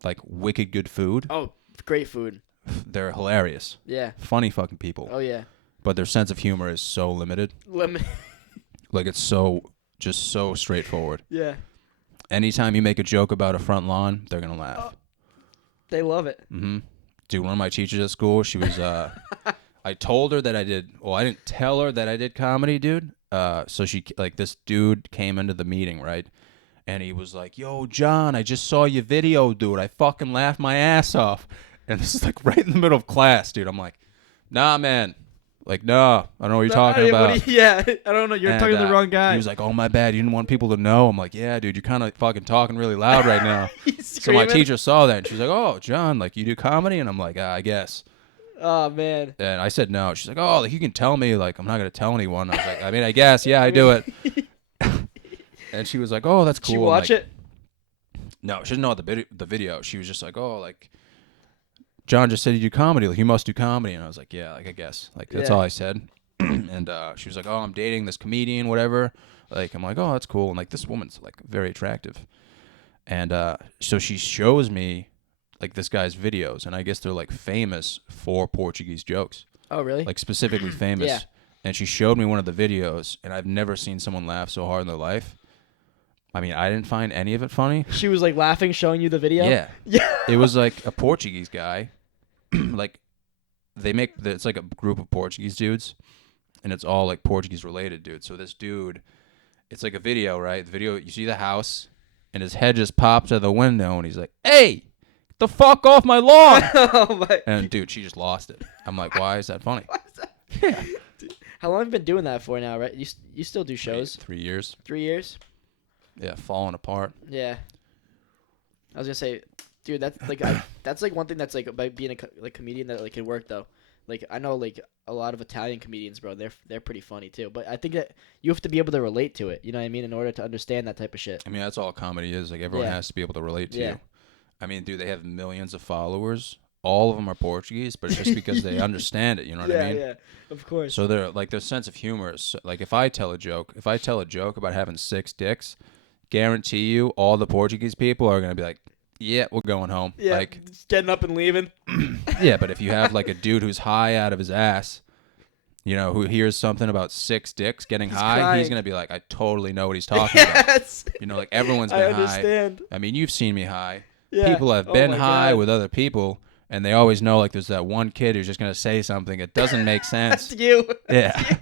Like wicked good food. Oh, great food. They're hilarious, Yeah. funny fucking people. Oh yeah. But their sense of humor is so limited. Lemon. Like it's just so straightforward. Yeah. Anytime you make a joke about a front lawn, they're gonna laugh. They love it. Mm-hmm. Dude, one of my teachers at school, she was, I told her that I didn't tell her that I did comedy, dude. So she, like, this dude came into the meeting, right? And he was like, yo, John, I just saw your video, dude. I fucking laughed my ass off. And this is like right in the middle of class, dude. I'm like, nah, man. Like, nah, I don't know what you're talking about. Yeah, I don't know. You're And, talking to the wrong guy. He was like, oh, my bad. You didn't want people to know. I'm like, yeah, dude, you're kind of fucking talking really loud right now. He's So my screaming. teacher saw that, and she was like, oh, John, like, you do comedy? And I'm like, I guess. Oh man. And I said no. She's like, oh, like, you can tell me. Like, I'm not going to tell anyone. I was like, I mean, I guess. Yeah, I do it. And she was like, oh, that's cool. Did you I'm watch like, it? No, she didn't know the video. She was just like, oh, like, John just said you do comedy. Like, you must do comedy. And I was like, yeah, like, I guess. Like, that's Yeah. all I said. And she was like, oh, I'm dating this comedian, whatever. Like, I'm like, oh, that's cool. And, like, this woman's, like, very attractive. And so she shows me, like, this guy's videos. And I guess they're, like, famous for Portuguese jokes. Oh really? Like, specifically famous. Yeah. And she showed me one of the videos. And I've never seen someone laugh so hard in their life. I mean, I didn't find any of it funny. She was like laughing, showing you the video. Yeah. Yeah. It was like a Portuguese guy. Like, it's like a group of Portuguese dudes. And it's all like Portuguese related, dude. So this dude, it's like a video, right? The video, you see the house, and his head just pops out of the window, and he's like, hey, get the fuck off my lawn. Oh my. And dude, she just lost it. I'm like, why is that funny? How long have you been doing that for now? Right? You still do shows? 3 years. 3 years? Yeah, falling apart. Yeah. I was gonna say, dude, that's like that's like one thing that's like about being a comedian that like can work though. Like I know like a lot of Italian comedians, bro. They're pretty funny too. But I think that you have to be able to relate to it. You know what I mean? In order to understand that type of shit. I mean, that's all comedy is. Like, everyone Yeah. has to be able to relate to Yeah. you. I mean, dude, they have millions of followers. All of them are Portuguese, but it's just because they understand it. You know what I mean? Yeah, of course. So they're like, their sense of humor is like, if I tell a joke about having 6 dicks, guarantee you all the Portuguese people are gonna be like, yeah, we're going home. Yeah, Like, just getting up and leaving. yeah, but if you have like a dude who's high out of his ass, you know, who hears something about 6 dicks getting high, crying. he's gonna be like, I totally know what he's talking about. Yes. You know, like everyone's I been high. understand. I mean, you've seen me high. Yeah. People have Oh been my high God. with other people, and they always know like there's that one kid who's just gonna say something that doesn't make sense. That's you. Yeah.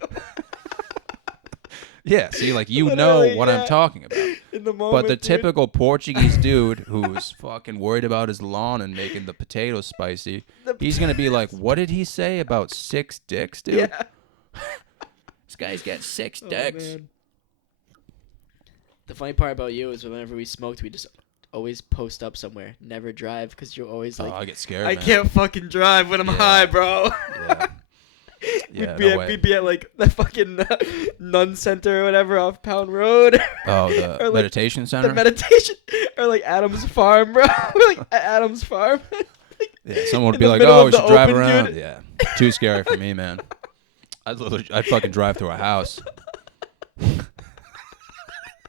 Yeah, see, like, you Literally, know what yeah. I'm talking about. In the moment. But the dude. typical Portuguese dude who's fucking worried about his lawn and making the potatoes spicy, he's going to be like, what did he say about 6 dicks, dude? Yeah. This guy's got 6 Oh, dicks. man. The funny part about you is whenever we smoked, we just always post up somewhere, never drive, because you're always like, I get scared, I man. can't fucking drive when I'm Yeah. high, bro. Yeah. Yeah, we'd, be no at, way. we'd be at like the fucking Nun Center or whatever off Pound Road. Oh, the Or, like, meditation center? The meditation, or like Adam's Farm, bro. Like at Adam's Farm. Yeah, someone would in be the like, middle oh, of we the should drive open, around. dude. Yeah, too scary for me, man. I'd fucking drive through a house.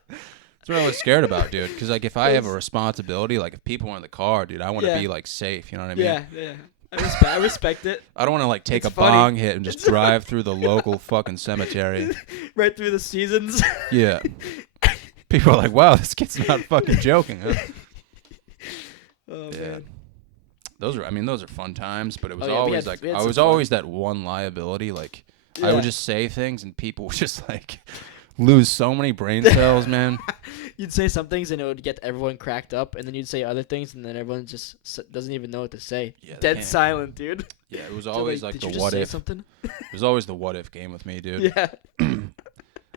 That's what I was scared about, dude. Because like if I have a responsibility, like if people are in the car, dude, I want to Yeah. be like safe. You know what I mean? Yeah. I respect it. I don't want to like take It's a funny. bong hit and just drive through the local fucking cemetery. Right through the seasons. Yeah. People are like, wow, this kid's not fucking joking. Huh? Oh Yeah. man. Those are fun times, but it was Oh, yeah, we always had- like we had I some was fun. always that one liability. Like I Yeah. would just say things and people would just like lose so many brain cells, man. You'd say some things and it would get everyone cracked up, and then you'd say other things, and then everyone just doesn't even know what to say. Yeah, they Dead can't. silent, dude. Yeah, it was So, always like did the you just what say if. something? It was always the what if game with me, dude. Yeah.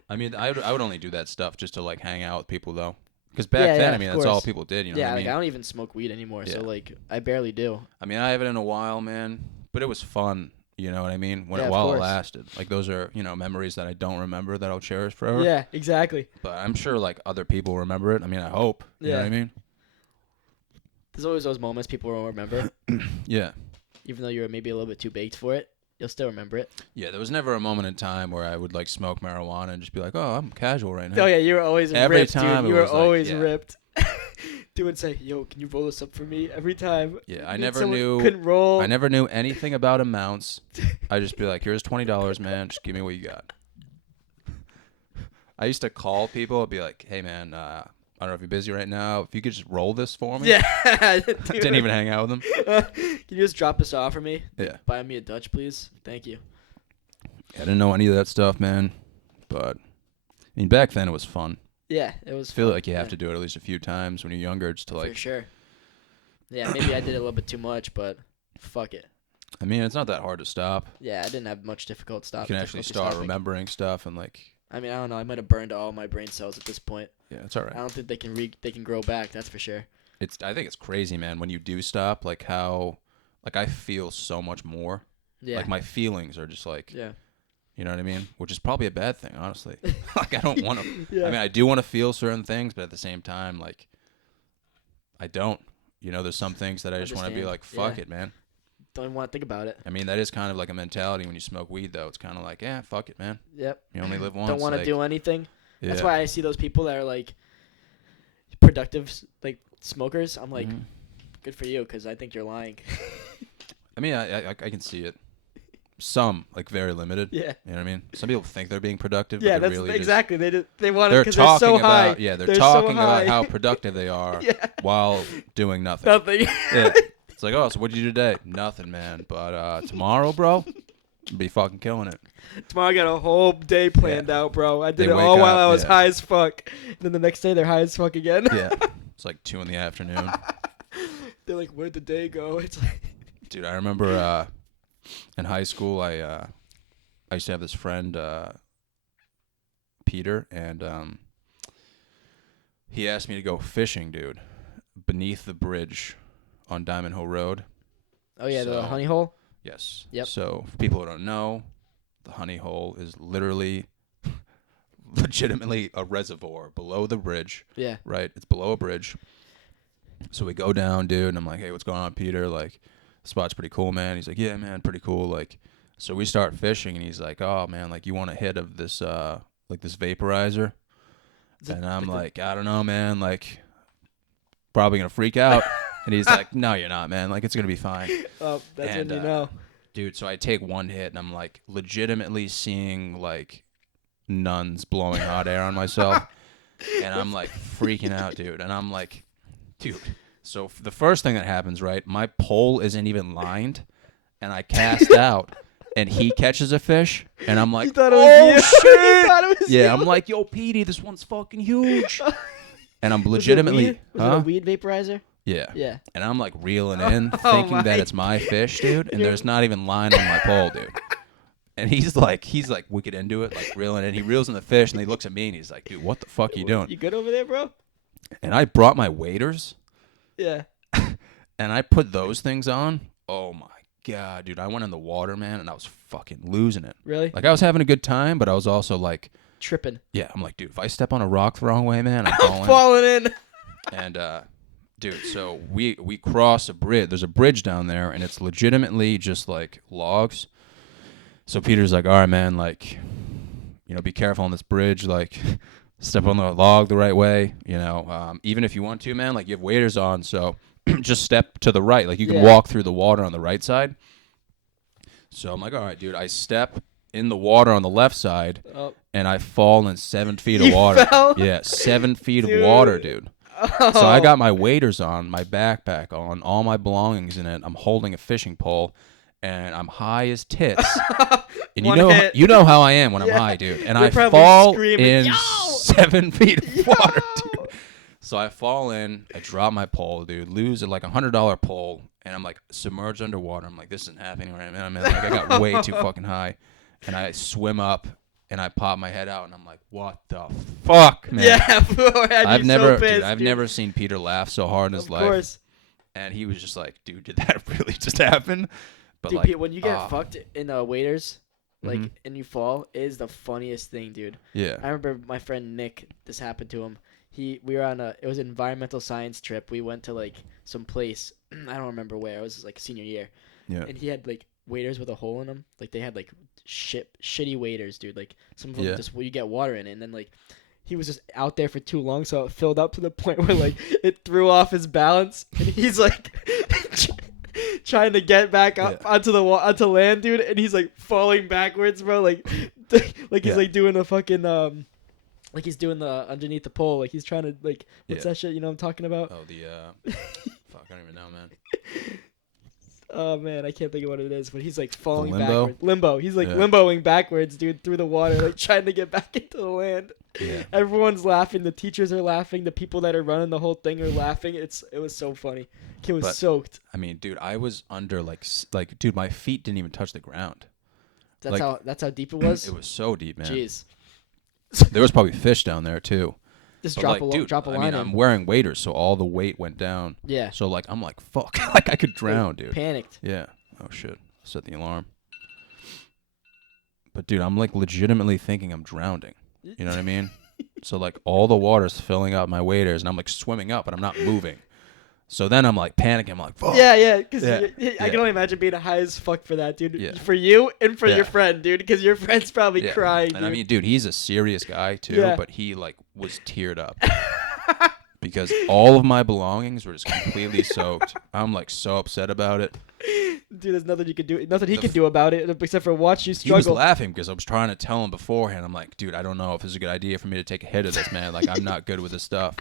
I mean, I would only do that stuff just to like hang out with people though, because back Yeah, then, yeah, I mean, of that's all course. people did. You know Yeah, what I like mean? I don't even smoke weed anymore, so Yeah. like I barely do. I mean, I haven't in a while, man, but it was fun. You know what I mean? Yeah, of While it course. lasted, like those are memories that I don't remember that I'll cherish forever. Yeah, exactly. But I'm sure like other people remember it. I mean, I hope. You know what I Yeah. mean? There's always those moments people will remember, Yeah. even though you're maybe a little bit too baked for it. You'll still remember it. Yeah, there was never a moment in time where I would like smoke marijuana and just be like, "Oh, I'm casual right now." Oh yeah, you were always Every ripped, time dude. it You were was like, always yeah. ripped. Dude would say, "Yo, can you roll this up for me?" Every time. Yeah, I Need never someone who knew. Couldn't roll. I never knew anything about amounts. I just be like, "Here's $20, man. Just give me what you got." I used to call people and be like, "Hey, man, I don't know if you're busy right now. If you could just roll this for me." Yeah. I didn't even hang out with them. Can you just drop this off for me? Yeah. Buy me a Dutch, please. Thank you. I didn't know any of that stuff, man. But I mean, back then it was fun. Yeah, it was. I feel fun. like you have Yeah, to do it at least a few times when you're younger, just to for like. sure. Yeah, maybe I did it a little bit too much, but fuck it. I mean, it's not that hard to stop. Yeah, I didn't have much difficult You can actually difficulty start stopping. remembering stuff and like. I mean, I don't know. I might have burned all my brain cells at this point. Yeah, it's all I right. don't think they can grow back. That's for sure. I think it's crazy, man. When you do stop, like how, like I feel so much more. Yeah. Like my feelings are just like, yeah. you know what I mean? Which is probably a bad thing, honestly. Like I don't want to. Yeah. I mean, I do want to feel certain things, but at the same time, like, I don't. You know, there's some things that I just want to be Understand. like, fuck Yeah. it, man. Don't even want to think about it. I mean, that is kind of like a mentality when you smoke weed, though. It's kind of like, yeah, fuck it, man. Yep. You only live once. Don't want to like, do anything. yeah. That's why I see those people that are like productive, like smokers. I'm like, Mhm. good for you, because I think you're lying. I mean, I can see it. Some, like, very limited. Yeah. You know what I mean? Some people think they're being productive, Yeah, but they're that's really exactly. They want it they're because they're talking so about high. yeah, they're They're so talking about high. how productive they are Yeah. while doing nothing. Nothing. Yeah. It's like, oh, so what did you do today? Nothing, man. But tomorrow, bro, I'll be fucking killing it. Tomorrow I got a whole day planned out, bro. I did They it all wake while up, I was yeah. high as fuck. And then the next day they're high as fuck again. Yeah. It's like 2 PM. They're like, where'd the day go? It's like, Dude, I remember in high school, I used to have this friend, Peter, and he asked me to go fishing, dude, beneath the bridge on Diamond Hill Road. oh yeah, the So- honey hole. Yes. Yep. So for people who don't know, the honey hole is literally, legitimately a reservoir below the bridge. Yeah. Right? It's below a bridge. So we go down, dude, and I'm like, hey, what's going on, Peter? Like, the spot's pretty cool, man. He's like, yeah, man, pretty cool. Like, so we start fishing, and he's like, oh, man, like, you want a hit of this, like, this vaporizer? Is it And I'm like like, I don't know, man. Like, probably going to freak out. And he's like, no, you're not, man. Like, it's going to be fine. Oh, that's and, when you know. Dude, so I take one hit, and I'm, like, legitimately seeing, like, nuns blowing hot air on myself. And I'm, like, freaking out, dude. And I'm like, dude. So the first thing that happens, right, my pole isn't even lined, and I cast out, and he catches a fish, and I'm like, You thought it was you. shit. You thought it was Yeah, you. I'm like, yo, Petey, this one's fucking huge. And I'm Was it legitimately, weed? Was it a weed vaporizer? Yeah. Yeah. And I'm like reeling in, Oh thinking my that it's my fish, dude, and You're- there's not even line on my pole, dude. And he's like wicked into it, like reeling in. He reels in the fish, and he looks at me, and he's like, dude, what the fuck are you doing? You good over there, bro? And I brought my waders, Yeah. and I put those things on. Oh my god, dude! I went in the water, man, and I was fucking losing it. Really? Like I was having a good time, but I was also like, Tripping. yeah, I'm like, dude, if I step on a rock the wrong way, man, I'm I'm falling. falling in. And dude, so we cross a bridge. There's a bridge down there, and it's legitimately just like logs. So Peter's like, all right, man, like, be careful on this bridge, like, step on the log the right way, even if you want to, man, like, you have waders on, so just step to the right, like, you can walk through the water on the right side. So I'm like, all right, dude, I step in the water on the left side, and I fall in 7 feet of water. Fell? Yeah, 7 feet of water, dude. Oh. So I got my waders on, my backpack on, all my belongings in it. I'm holding a fishing pole, and I'm high as tits. And you know how I am when I'm high, dude. And You're I probably fall screaming, in "Yo!" 7 feet of water, dude. So I fall in, I drop my pole, dude, lose it like $100 pole, and I'm like submerged underwater. I'm like, this isn't happening right now, man. Like, I got way too fucking high. And I swim up, and I pop my head out, and I'm like, what the fuck, man? Yeah, I've never seen Peter laugh so hard in his life. Of course. And he was just like, dude, did that really just happen? But Dude, like, when you get fucked in waders, like, and you fall, it is the funniest thing, dude. Yeah. I remember my friend Nick, this happened to him. We were on it was an environmental science trip. We went to like some place, I don't remember where. It was like senior year. Yeah. And he had like waders with a hole in them. Like they had like shitty waders, dude. Like some of them just you get water in it, and then like he was just out there for too long, so it filled up to the point where like it threw off his balance, and he's like trying to get back up onto land, dude, and he's like falling backwards, bro. Like he's like doing a fucking like he's doing the underneath the pole, like he's trying to like what's that shit? You know what I'm talking about? Oh, fuck, I don't even know, man. Oh man, I can't think of what it is, but he's like falling limbo? backwards. Limbo. He's like limboing backwards, dude, through the water, like trying to get back into the land. Yeah. Everyone's laughing. The teachers are laughing. The people that are running the whole thing are laughing. It was so funny. Kid was soaked. I mean, dude, I was under dude, my feet didn't even touch the ground. That's how deep it was. It was so deep, man. Jeez. There was probably fish down there too. Just drop a line. I mean, I'm wearing waders, so all the weight went down. Yeah. So like, I'm like, fuck, like I could drown, dude. Panicked. Yeah. Oh shit. Set the alarm. But dude, I'm like legitimately thinking I'm drowning. You know what I mean? So like all the water's filling up my waders, and I'm like swimming up, but I'm not moving. So then I'm like panicking. I'm like, fuck. Yeah. Because I can only imagine being high as fuck for that, dude. Yeah. For you and for your friend, dude. Because your friend's probably crying. And dude. I mean, dude, he's a serious guy too, but he like was teared up. Because all of my belongings were just completely soaked. I'm like so upset about it. Dude, there's nothing you can do. Nothing he can do about it except for watch you struggle. He was laughing because I was trying to tell him beforehand. I'm like, dude, I don't know if it's a good idea for me to take a hit of this, man. Like, I'm not good with this stuff.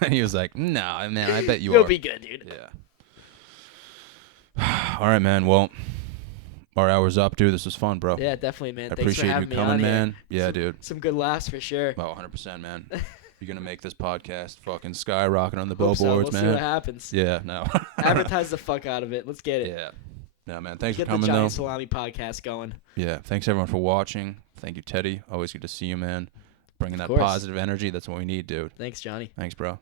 And he was like, no, man, I bet you You'll are. be good, dude. Yeah. All right, man. Well, our hour's up, dude. This was fun, bro. Yeah, definitely, man. I Thanks for appreciate having you me coming, on man. Here. Yeah, dude. Some good laughs for sure. Oh, 100%, man. You're going to make this podcast fucking skyrocket on the Hope so. billboards, We'll man. see what happens. Yeah, no. Advertise the fuck out of it. Let's get it. Yeah. No, man. Thanks Get for coming, the Johnny though. Salami podcast going. Yeah. Thanks, everyone, for watching. Thank you, Teddy. Always good to see you, man. Bringing that course. positive energy. That's what we need, dude. Thanks, Johnny. Thanks, bro.